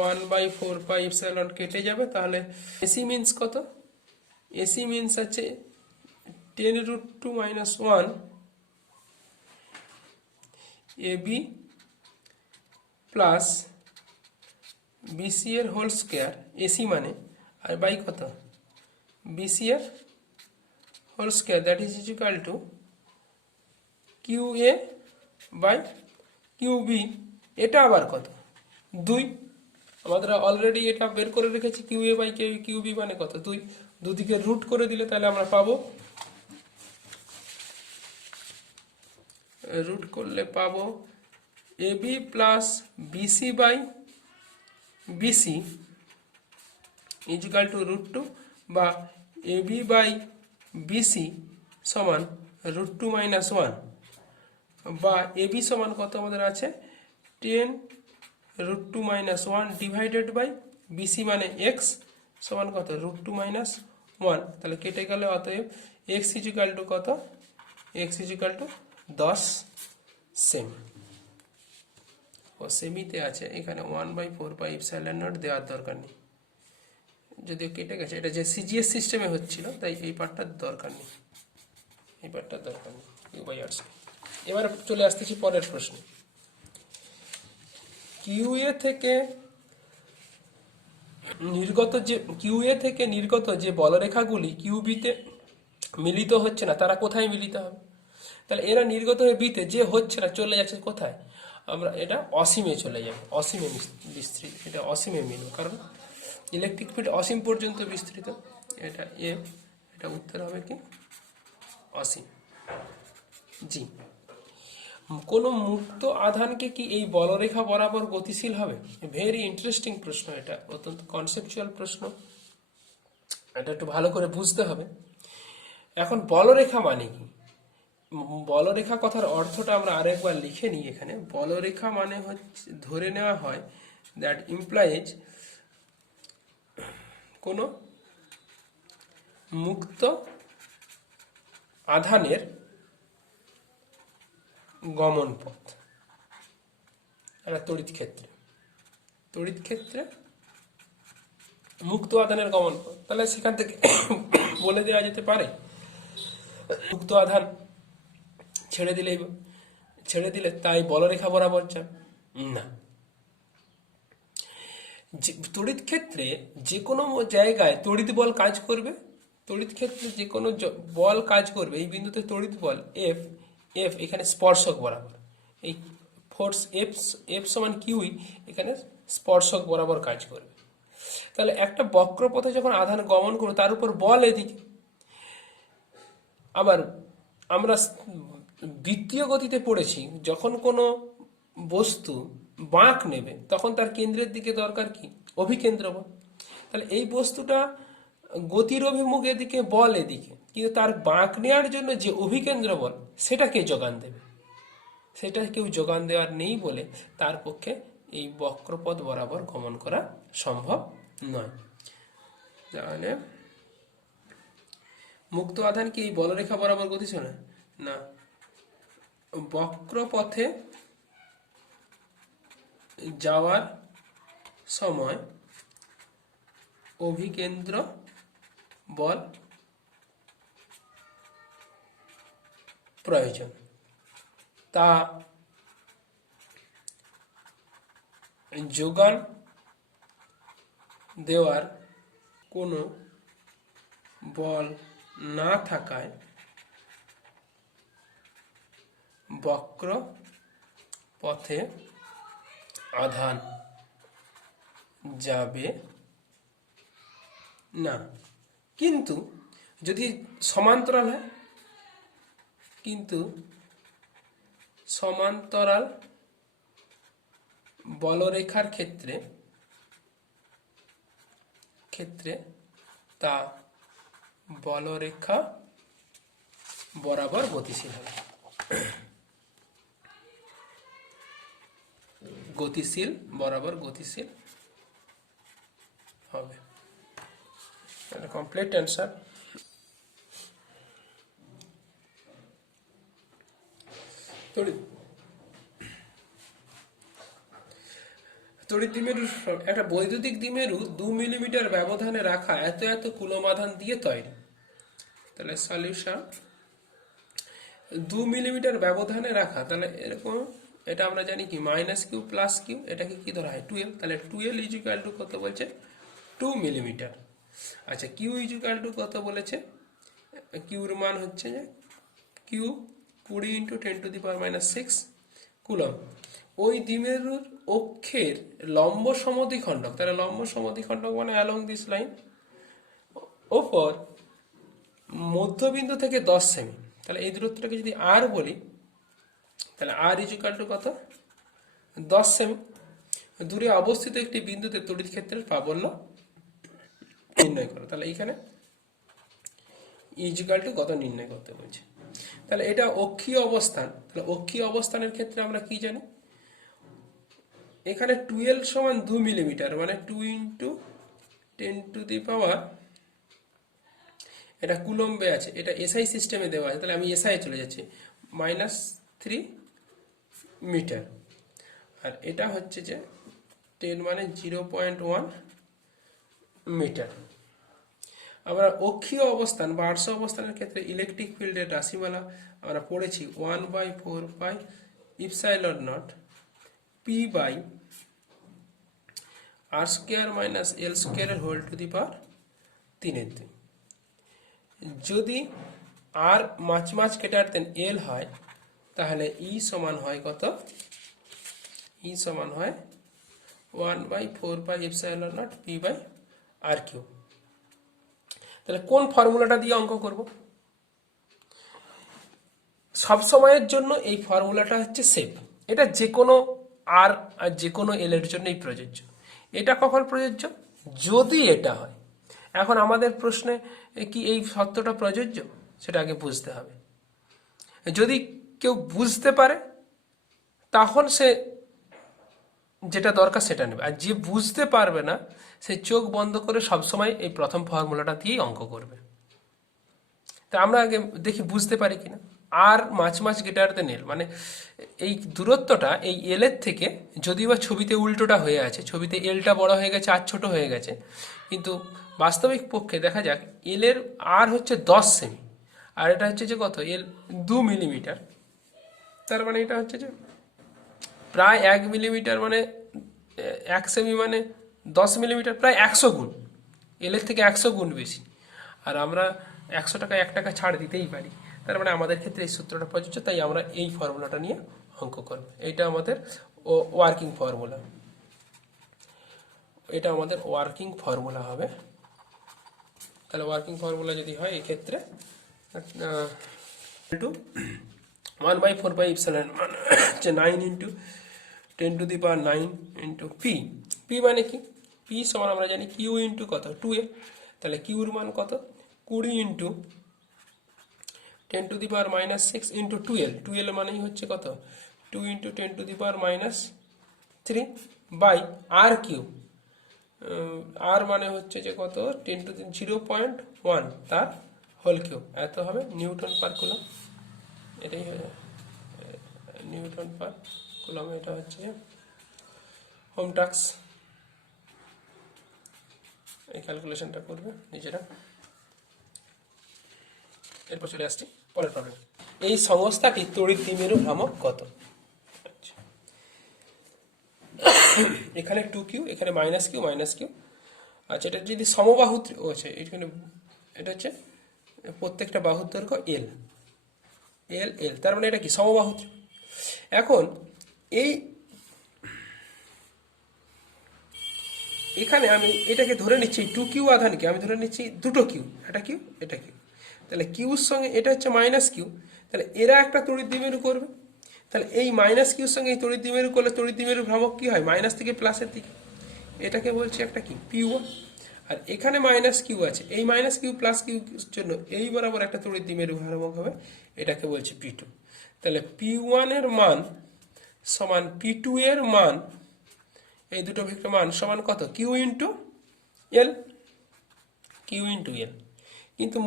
1/4πε কেটে যাবে। তাহলে এসি মিনস কত? এসি মিনস আছে 10 √2 - 1 এবি প্লাস বিসি এর হোল স্কোয়ার, এসি মানে, আর বাই কত বিসি এর whole square, that is equal to Q A by Q B. এটা আবার কত? 2। আমাদের অলরেডি এটা বের করে রেখেছি, Q A by Q B মানে কত? 2। দুদিকে রুট করে দিলে তাহলে আমরা পাবো, রুট করলে পাবো A B plus BC by BC equal to √2, বা এ বি বাই বিসি সমান √2 - 1, বা এ বি সমান কত আমাদের আছে 10 √2 - 1 ডিভাইডেড বাই বিসি মানে এক্স সমান কত √2 - 1, তাহলে কেটে গেলে অতএব x ইজিক্যাল টু কত, x ইজিক্যাল টু 10 সেমি। ও সেমিতে আছে, এখানে 1/4πε0 দেওয়ার দরকার নেই, যদিও কেটে গেছে, এটা যে সিজিএস সিস্টেমে হচ্ছিল তাই এই পার্টটার দরকার নেই, এই পার্টটার দরকার নেই u/r²। এবার চলে আসতেছি পরের প্রশ্ন। কিউএ থেকে নির্গত যে বলরেখাগুলি কিউবিতে মিলিত হচ্ছে না, তারা কোথায় মিলিত হবে? তাহলে এরা নির্গত হয়ে বিতে, যে হচ্ছে না চলে যাচ্ছে কোথায়, আমরা এটা অসীমে চলে যাবে, অসীমে বিস্তৃত, এটা অসীমে মিলবে, কারণ ইলেকট্রিক ফিল্ড অসীম পর্যন্ত বিস্তৃত। এটা এফ, এটা উত্তর হবে কি অসীম। জি, কোন মুক্ত আধানকে কি এই বলরেখা বরাবর গতিশীল হবে? ভেরি ইন্টারেস্টিং প্রশ্ন, এটা অত্যন্ত কনসেপচুয়াল প্রশ্ন, এটা একটু ভালো করে বুঝতে হবে। এখন বলরেখা মানে কি? বলরেখা কথার অর্থটা আমরা আরেকবার লিখে নিই এখানে। বলরেখা মানে হচ্ছে, ধরে নেওয়া হয়, দ্যাট ইমপ্লাইজ কোনো মুক্ত আধানের গমন পথ, তড়িৎ ক্ষেত্রে মুক্ত আধানের গমন পথ। তাহলে সেখান থেকে বলে দেওয়া যেতে পারে মুক্ত আধান ছেড়ে দিলে তাই বলরেখা বরাবর চাপ না। তড়িৎ ক্ষেত্রে যে কোনো জায়গায় তড়িৎ বল কাজ করবে, তড়িৎ ক্ষেত্রে যে কোনো বল কাজ করবে, এই বিন্দুতে তড়িৎ বল এফ, এখানে স্পর্শক বরাবর, এই ফোর্স এফ সমান কিউই এখানে স্পর্শক বরাবর কাজ করবে। তাহলে একটা বক্রপথে যখন আধান গমন করবে তার উপর বল এদিকে। আবার আমরা বৃত্তীয় গতিতে পড়েছি, যখন কোনো বস্তু বাঁক নেবে তখন তার কেন্দ্রের দিকে দরকার কি অভিকেন্দ্র বল। তাহলে এই বস্তুটা গতির অভিমুখ এদিকে, বল এদিকে, কিন্তু তার বাঁক নেওয়ার জন্য যে অভিকেন্দ্র বল সেটা কে যোগান দেবে? সেটা কেউ যোগান দেওয়ার নেই বলে তার পক্ষে এই বক্রপথ বরাবর গমন করা সম্ভব নয়। তাহলে মুক্ত আধান কি এই বলরেখা বরাবর গতিশীল না, বক্রপথে যাওয়ার সময় অভিকেন্দ্র বল প্রয়োজন, তা যোগান দেওয়ার কোনো বল না থাকায় বক্র পথে আধান যাবে না। কিন্তু যদি সমান্তরাল হয়, সমান্তরাল বলরেখার ক্ষেত্রে তা বলরেখা বরাবর গতিশীল হবে, বরাবর গতিশীল হবে। Complete answer. তড়িৎ দ্বিমেরু, একটা বৈদ্যুতিক দ্বিমেরু 2 মিলিমিটার ব্যবধানে রাখা এত কুলম আধান দিয়ে তৈরি। তাহলে সলিউশন, 2 মিলিমিটার ব্যবধানে রাখা, তাহলে এরকম, এটা আমরা জানি কি -q + q, এটাকে কি ধরা হয় 12, তাহলে 12 ইকুয়াল টু কত বলছে 2 মিলিমিটার। আচ্ছা, q ইকুয়াল টু কত বলেছে, কিউর মান হচ্ছে যে q 20 × 10⁻⁻6 কুলম। ওই দ্বিমেরুর অক্ষের লম্ব সমদ্বিখণ্ডক, তাহলে লম্ব সমদ্বিখণ্ডক মানে অ্যালং দিস লাইন, ওপর মধ্যবিন্দু থেকে 10 সেমি। তাহলে এই দূরত্বটাকে যদি r বলি, তাহলে r ইকুয়াল টু কত 10 সেমি। দূরে অবস্থিত একটি বিন্দুতে তড়িৎ ক্ষেত্রের প্রাবল্য নির্ণয় করো। তাহলে এইখানে ইকুয়াল টু কত নির্ণয় করতে বলছে। তাহলে এটা অক্ষীয় অবস্থান। তাহলে অক্ষীয় অবস্থানের ক্ষেত্রে আমরা কি জানি, এখানে 12 সমান 2 মিলিমিটার, মানে 2 × 10⁻⁻⁶ এটা কুলম্বে আছে, এটা এসআই সিস্টেমে দেওয়া আছে, তাহলে আমি এসআই চলে যাচ্ছি, -3 মিটার। আর এটা হচ্ছে যে 10 মানে 0.1 মিটার। আমরা অক্ষীয় অবস্থান বা আর্শ অবস্থানের ক্ষেত্রে ইলেকট্রিক ফিল্ডের রাশিমালা আমরা পড়েছি 1/4 pi epsilon naught P by R square minus L স্কোয়ারের হোল টু দি পাওয়ার 3/2। যদি আর মাছ কেটার দেন এল হয়, তাহলে ই সমান হয় কত? ই সমান হয় 1/4 pi epsilon naught P by R Q. তাহলে কোন ফর্মুলাটা দিয়ে অঙ্ক করব? সব সময়ের জন্য এই ফর্মুলাটা হচ্ছে সেফ। এটা যে কোনো আর যে কোনো এল এর জন্যই প্রযোজ্য। এটা কখন প্রযোজ্য? যদি এটা হয়। এখন আমাদের প্রশ্নে কি এই সত্যটা প্রযোজ্য, সেটা আগে বুঝতে হবে। যদি কেউ বুঝতে পারে তখন সে যেটা দরকার সেটা নেবে, আর যে বুঝতে পারবে না সে চোখ বন্ধ করে সবসময় এই প্রথম ফর্মুলাটা দিয়েই অঙ্ক করবে। তা আমরা আগে দেখি বুঝতে পারি কিনা। আর মাছ গ্রেটার দেন এল, মানে এই দূরত্বটা এই এল এর থেকে, যদিও বা ছবিতে উল্টোটা হয়ে আছে, ছবিতে এলটা বড় হয়ে গেছে আর ছোট হয়ে গেছে, কিন্তু বাস্তবিক পক্ষে দেখা যাক এল এর আর হচ্ছে 10 সেমি, আর এটা হচ্ছে যে কত, এল 2 মিলিমিটার। তার মানে এটা হচ্ছে যে প্রায় 1 মিলিমিটার, মানে 1 সেমি মানে 10 মিলিমিটার, প্রায় 100 গুণ, এল এর থেকে 100 গুণ বেশি। আর আমরা 100 টাকা 1 টাকা ছাড় দিতেই পারি। তার মানে আমাদের ক্ষেত্রে এই সূত্রটা প্রযোজ্য, তাই আমরা এই ফর্মুলাটা নিয়ে অঙ্ক করব। এইটা আমাদের ওয়ার্কিং ফর্মুলা, এটা আমাদের ওয়ার্কিং ফর্মুলা হবে। তাহলে ওয়ার্কিং ফর্মুলা যদি হয় এক্ষেত্রে 1/4 পাই ইপসিলন হচ্ছে 9 into 10 to the power 9 into P. P মানে কি? পি সমান আমরা জানি কিউ ইন্টু কত, 2a। তাহলে কিউর মান কত, 20 into 10 to the power -6 into 12। 12 মানেই হচ্ছে কত, 2 into 10 to the power -3 by R q. আর মানে হচ্ছে যে কত, 10 টু 0.1 তার হোল কিউব, এত হবে নিউটন পার কুলম। এটাই নিউটন পার কুলম। এটা হচ্ছে হোম টাস্ক, এই ক্যালকুলেশনটা করবে নিজেরা। এরপর চলে আসছি পরের প্রবলেম। এই সংস্থাটি তড়িৎ দ্বিমেরু ভ্রামক কত? এখানে 2q, এখানে -q। আচ্ছা, এটা যদি সমবাহু আচ্ছা, এখানে এটা হচ্ছে প্রত্যেকটা বাহুর দৈর্ঘ্য এল এল এল, তার মানে এটা কি সমবাহু। এখন এই এখানে আমি এটাকে ধরে নিচ্ছি, 2q আধানকে আমি ধরে নিচ্ছি দুটো কিউ, এটা কিউ এটা কিউ। তাহলে কিউর সঙ্গে এটা হচ্ছে -q, তাহলে এরা একটা তড়িৎ দ্বিমেরু করবে। তাহলে এই -qর সঙ্গে এই তড়িৎ দ্বিমেরু করলে তড়িৎ দ্বিমেরু ভ্রামক কি হয়, মাইনাস থেকে প্লাসের দিকে। এটাকে বলছি একটা কি P1। আর এখানে -q আছে, এই -q প্লাস কিউর জন্য এই বরাবর একটা তড়িৎ দ্বিমেরু ভ্রামক হবে, এটাকে বলছি P2। তাহলে P1 এর মান সমান P2 এর মান, এই দুটো ভেক্টর মান সমান কত, কিউ ইন্টু এল। কিন্তু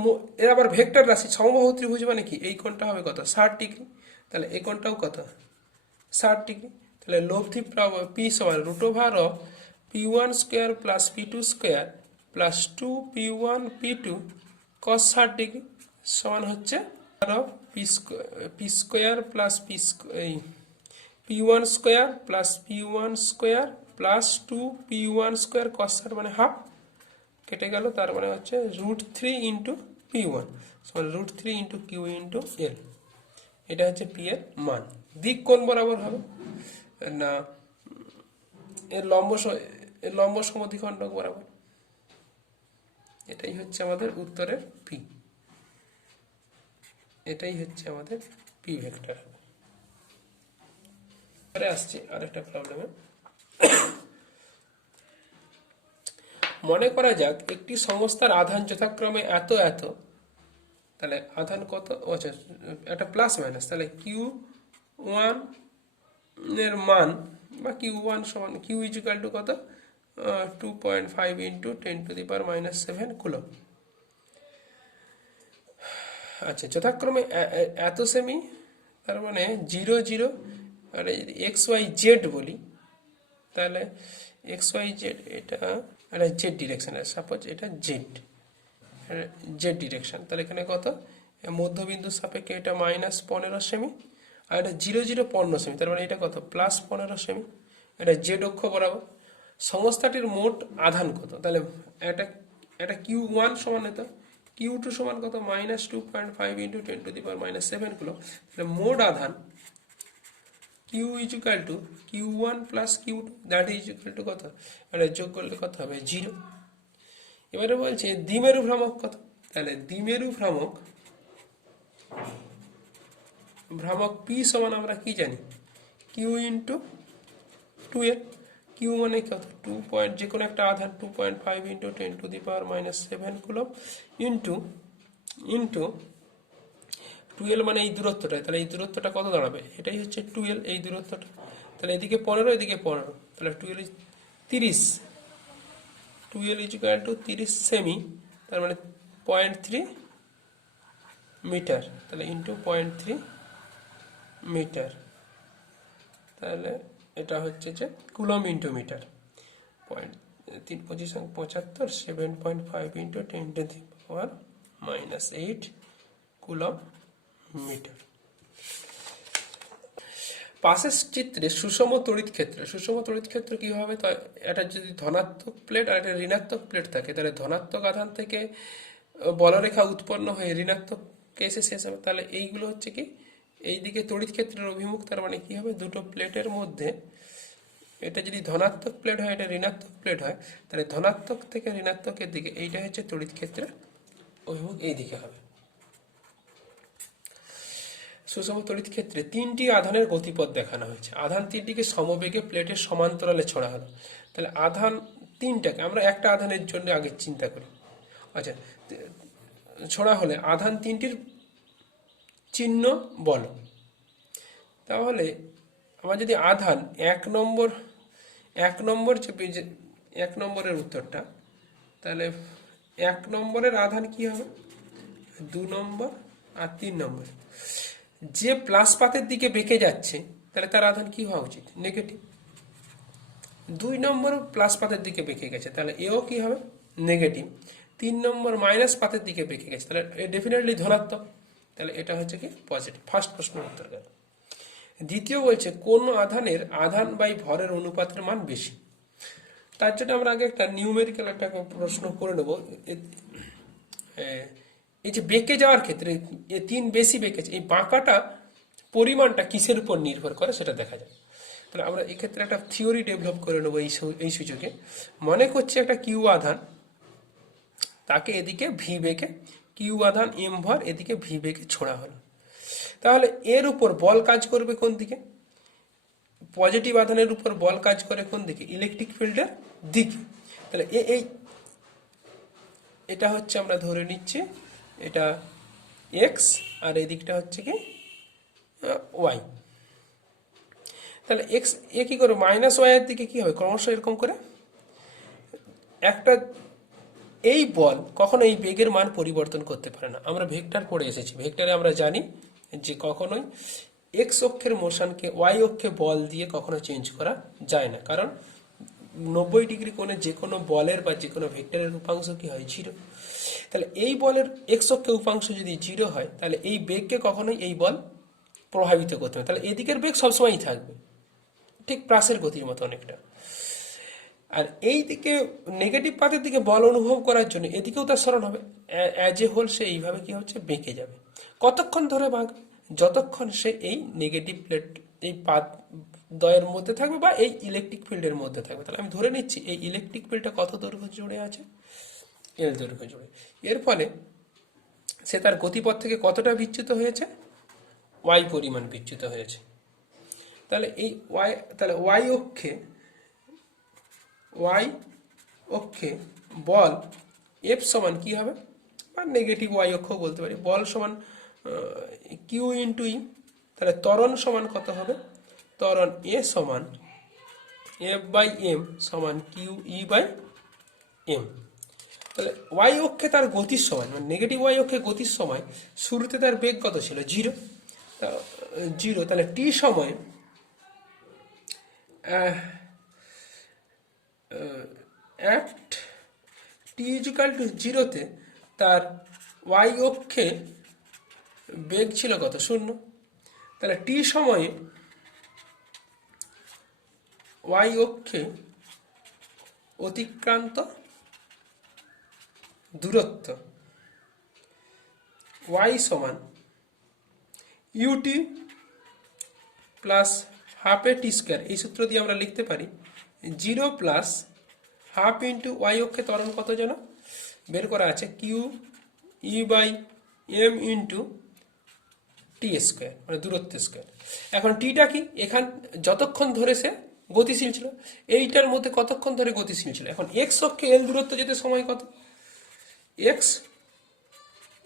এর আবার ভেক্টর রাশি, সমবাহু ত্রিভুজ মানে কি, এই কোণটা হবে কত, 60 ডিগ্রি। তাহলে এই কোণটাও কত, 60 ডিগ্রি। তাহলে লব্ধি পি সমান √of P1 square plus P2 square plus 2P1 P2 cos 60 degree সমান হচ্ছে P square plus P1 square plus P1 square plus 2P1 square cos 60 মানে হাফ, কেটে গেল। তার মানে হচ্ছে √3 ইন্টু P1 সমান √3 ইন্টু কিউ ইন্টু এল। এটা হচ্ছে পি এর মান। দিক কোন বরাবর হবে না, এর লম্ব সমদ্বিখণ্ডক বরাবর। এটাই হচ্ছে আমাদের উত্তরের পি, এটাই হচ্ছে আমাদের পি ভেক্টর। পরে আসছি আরেকটা প্রবলেমে। মনে করা যাক একটি সংস্থার আধান যথাক্রমে এত এত, তাহলে আধান কত, আচ্ছা একটা প্লাস মাইনাস, তাহলে Q1 এর মান বা Q1 সমান Q ইজিক্যাল টু কত, 2.5 into 10 to the power -7 coulomb. আচ্ছা, যথাক্রমে এত সেমি, তার মানে 0 0, আর এক্স ওয়াই জেড বলি, তাহলে এক্স ওয়াই জেড এটা জেড ডিরেকশন, সাপোজ এটা জেড ডিরেকশন, তাহলে এখানে কত, মধ্যবিন্দুর সাপেক্ষে এটা -15 সেমি, আর এটা 0 0 15 সেমি, তার মানে এটা কত +15 সেমি, এটা জেড অক্ষ বরাবর। সংস্থাটির মোট আধান কত, তাহলে এটা এটা Q1 সমান হতো, Q2 সমান কত -2.5 × 10⁻⁷ কুলম্ব, তাহলে মোট আধান Q = Q1 + Q2, that is equal to কত, এটা যোগ করলে কত হবে 0। এবারে বলছে দ্বিমেরু ভ্রামক কত, তাহলে দ্বিমেরু ভ্রামক P সমান আমরা কি জানি, Q × 2L। Q মানে কত, 2 পয়েন্ট, যে কোনো একটা আধান 2.5 × 10⁻⁷ কুলম্ব ইন্টু 12 মানে এই দূরত্বটা, তাহলে এই দূরত্বটা কত দাঁড়াবে, এটাই হচ্ছে 12, এই দূরত্বটা, তাহলে এদিকে 15, এদিকে 15, তাহলে 12 30, 12 = 30 সেমি, তার মানে 0.3 মিটার, তাহলে ইন্টু 0.3 মিটার, তাহলে এটা হচ্ছে যে coulomb into metre, 3×3=75, 7.5 × 10⁻⁸ coulomb metre. পাশের চিত্রে সুষম তড়িৎ ক্ষেত্র কি হবে, তো এটা যদি ধনাত্মক প্লেট আর একটা ঋণাত্মক প্লেট থাকে, তাহলে ধনাত্মক আধান থেকে বলরেখা উৎপন্ন হয়ে ঋণাত্মককে এসে শেষ হবে, তাহলে এইগুলো হচ্ছে কি এইদিকে তড়িৎ ক্ষেত্রের অভিমুখ, তার মানে কি হবে, দুটো প্লেটের মধ্যে, এটা যদি ধনাত্মক প্লেট হয়, এটা ঋণাত্মক প্লেট হয়, তাহলে ধনাত্মক থেকে ঋণাত্মকের দিকে এইটা হচ্ছে তড়িৎ ক্ষেত্রের অভিমুখ, এই দিকে হবে। সুষম তড়িৎ ক্ষেত্রে 3টি আধানের গতিপথ দেখানো হয়েছে। আধান 3টিকে সমবেগে প্লেটের সমান্তরালে ছড়া হলো, তাহলে আধান 3টাকে আমরা একটা আধানের জন্য আগে চিন্তা করি। আচ্ছা, ছড়া হলে আধান 3টির চিহ্ন বলো, তাহলে আমার যদি আধান 1 নম্বরের উত্তরটা, তাহলে 1 নম্বরের আধান কি হবে, 2 নম্বর আর 3 নম্বর, যে প্লাস পাতের দিকে বেঁকে যাচ্ছে, তাহলে তার আধান কি হওয়া উচিত, নেগেটিভ। 2 নম্বর প্লাস পাতের দিকে বেঁকে গেছে, তাহলে এও কি হবে, নেগেটিভ। 3 নম্বর মাইনাস পাতের দিকে বেঁকে গেছে, তাহলে ডেফিনেটলি ধনাত্মক, তাহলে এটা হচ্ছে কি পজিটিভ। ফার্স্ট প্রশ্নের উত্তর গেল। দ্বিতীয় বলছে কোন আধানের আধান বাই ভরের অনুপাতের মান বেশি। তার জন্য আমরা আগে একটা নিউমেরিক্যাল একটা প্রশ্ন করে নেব। এই যে বেঁকে যাওয়ার ক্ষেত্রে 3 বেশি বেঁকেছে, এই বাঁকাটা পরিমাণটা কিসের উপর নির্ভর করে সেটা দেখা যায়। তাহলে আমরা এক্ষেত্রে একটা থিওরি ডেভেলপ করে নেবো এই সুযোগে। মনে করছি একটা কিউ আধান, তাকে এদিকে ভি বেঁকে, কিউ আধান এম ভর এদিকে ভি বেঁকে ছোড়া হলো, তাহলে এর উপর বল কাজ করবে কোন দিকে, পজিটিভ আধানের উপর বল কাজ করে কোন দিকে, ইলেকট্রিক ফিল্ডের দিকে। তাহলে এটা হচ্ছে আমরা ধরে নিচ্ছি এটা এক্স, আর এই দিকটা হচ্ছে কি ওয়াই। তাহলে এক্স কি করে -y এর দিকে কি হবে, ক্রমশ এরকম করে একটা, এই বল কখনো এই বেগের মান পরিবর্তন করতে পারে না। আমরা ভেক্টর পড়ে এসেছি, ভেক্টরে আমরা জানি যে কখনোই এক্স অক্ষের মোশনকে ওয়াই অক্ষে বল দিয়ে কখনো চেঞ্জ করা যায় না, কারণ 90 ডিগ্রি কোণে যে কোনো বলের বা যে কোনো ভেক্টরের উপাংশ কি হয়, 0। তাহলে এই বলের এক্স অক্ষে উপাংশ যদি 0 হয়, তাহলে এই বেগকে কখনোই এই বল প্রভাবিত করতে হবে, তাহলে এদিকের বেগ সবসময়ই থাকবে, ঠিক প্রাসের গতির মতো অনেকটা। আর এই দিকে নেগেটিভ পাতের দিকে বল অনুভব করার জন্য এদিকেও তার সরণ হবে, অ্যাজ এ হোল সে এইভাবে কি হচ্ছে বেঁকে যাবে। কতক্ষণ ধরে বাঁকবে, যতক্ষণ সে এই নেগেটিভ প্লেট এই পাত দ্বয়ের মধ্যে থাকবে বা এই ইলেকট্রিক ফিল্ডের মধ্যে থাকবে। তাহলে আমি ধরে নিচ্ছি এই ইলেকট্রিক ফিল্ডটা কত দৈর্ঘ্য জুড়ে আছে, এল দৈর্ঘ্য জুড়ে। এর ফলে সে তার গতিপথ থেকে কতটা বিচ্যুত হয়েছে, ওয়াই পরিমাণ বিচ্যুত হয়েছে। তাহলে এই ওয়াই অক্ষে বল এফ সমান কি হবে, বা নেগেটিভ ওয়াই অক্ষ বলতে পারি, বল সমান কিউ ইন্টু ই। তাহলে ত্বরণ সমান কত হবে, ত্বরণ এ সমান এফ বাই এম সমান কিউ ই বাই এম। তাহলে ওয়াই অক্ষে তার গতির সময় মানে নেগেটিভ ওয়াই অক্ষে গতির সময় শুরুতে তার বেগ কত ছিল, 0। জিরো, তাহলে টি সময়ে অ্যাট টি ইজিক্যাল টু 0-তে তার ওয়াই অক্ষে বেগ ছিল কত, 0। তাহলে টি সময়ে ওয়াই অক্ষে অতিক্রান্ত দূরত্ব ওয়াই সমান ইউটি প্লাস হাফ এ টি স্কোয়ার। এই সূত্র দিয়ে আমরা লিখতে পারি 0 প্লাস হাফ ইন্টু ওয়াই অক্ষে ত্বরণ কত যেন বের করা আছে, Q E by M into T square মানে দূরত্ব স্কোয়ার। এখন টিটা কি, এখান যতক্ষণ ধরে সে গতিশীল ছিল, এইটার মধ্যে কতক্ষণ ধরে গতিশীল ছিল। এখন এক্স অক্ষে এল দূরত্ব যেতে সময় কত, এক্স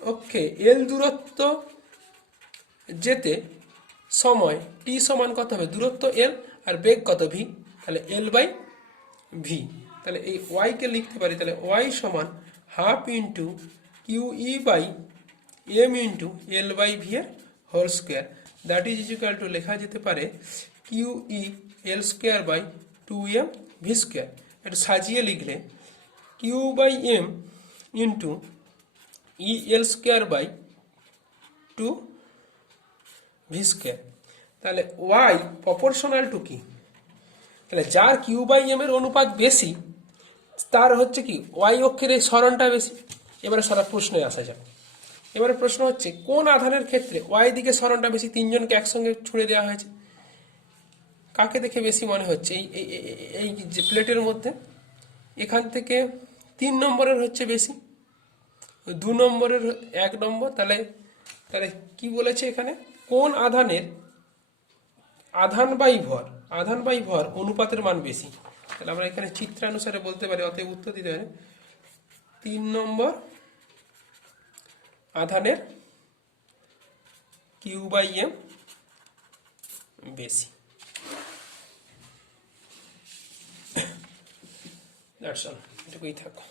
অক্ষে এল দূরত্ব যেতে সময় টি সমান কত হবে, দূরত্ব এল আর বেগ কত ভি, তাহলে এল বাই ভি। তাহলে এই ওয়াইকে লিখতে পারি, তাহলে ওয়াই সমান half into q E by M into L by v এর whole square, that is equal to লেখা যেতে পারে q E L square by 2m v square. এটা সাজিয়ে লিখলে q by M into E L square by 2 v square. তাহলে y proportional to কি, তাহলে যার কিউ বাই এম এর অনুপাত বেশি তার হচ্ছে কি ওয়াই অক্ষের এই সরণটা বেশি। এবারে সারা প্রশ্নে আসা যাবে। এবারে প্রশ্ন হচ্ছে কোন আধানের ক্ষেত্রে ওয়াই দিকে সরণটা বেশি, তিনজনকে একসঙ্গে ছুড়ে দেওয়া হয়েছে, কাকে দেখে বেশি মনে হচ্ছে এই যে প্লেটের মধ্যে এখান থেকে 3 নম্বরের হচ্ছে বেশি, 2 নম্বরের 1 নম্বর। তাহলে তাহলে কি বলেছে এখানে, কোন আধানের আধান বাই ভর অনুপাতের মান বেশি। তাহলে আমরা এখানে চিত্রানুসারে বলতে পারি, অতএব উত্তর দিতে পারি 3 নম্বর আধানের কিউ বাই এম বেশি। দ্যাটস অল, এটুকুই থাকো।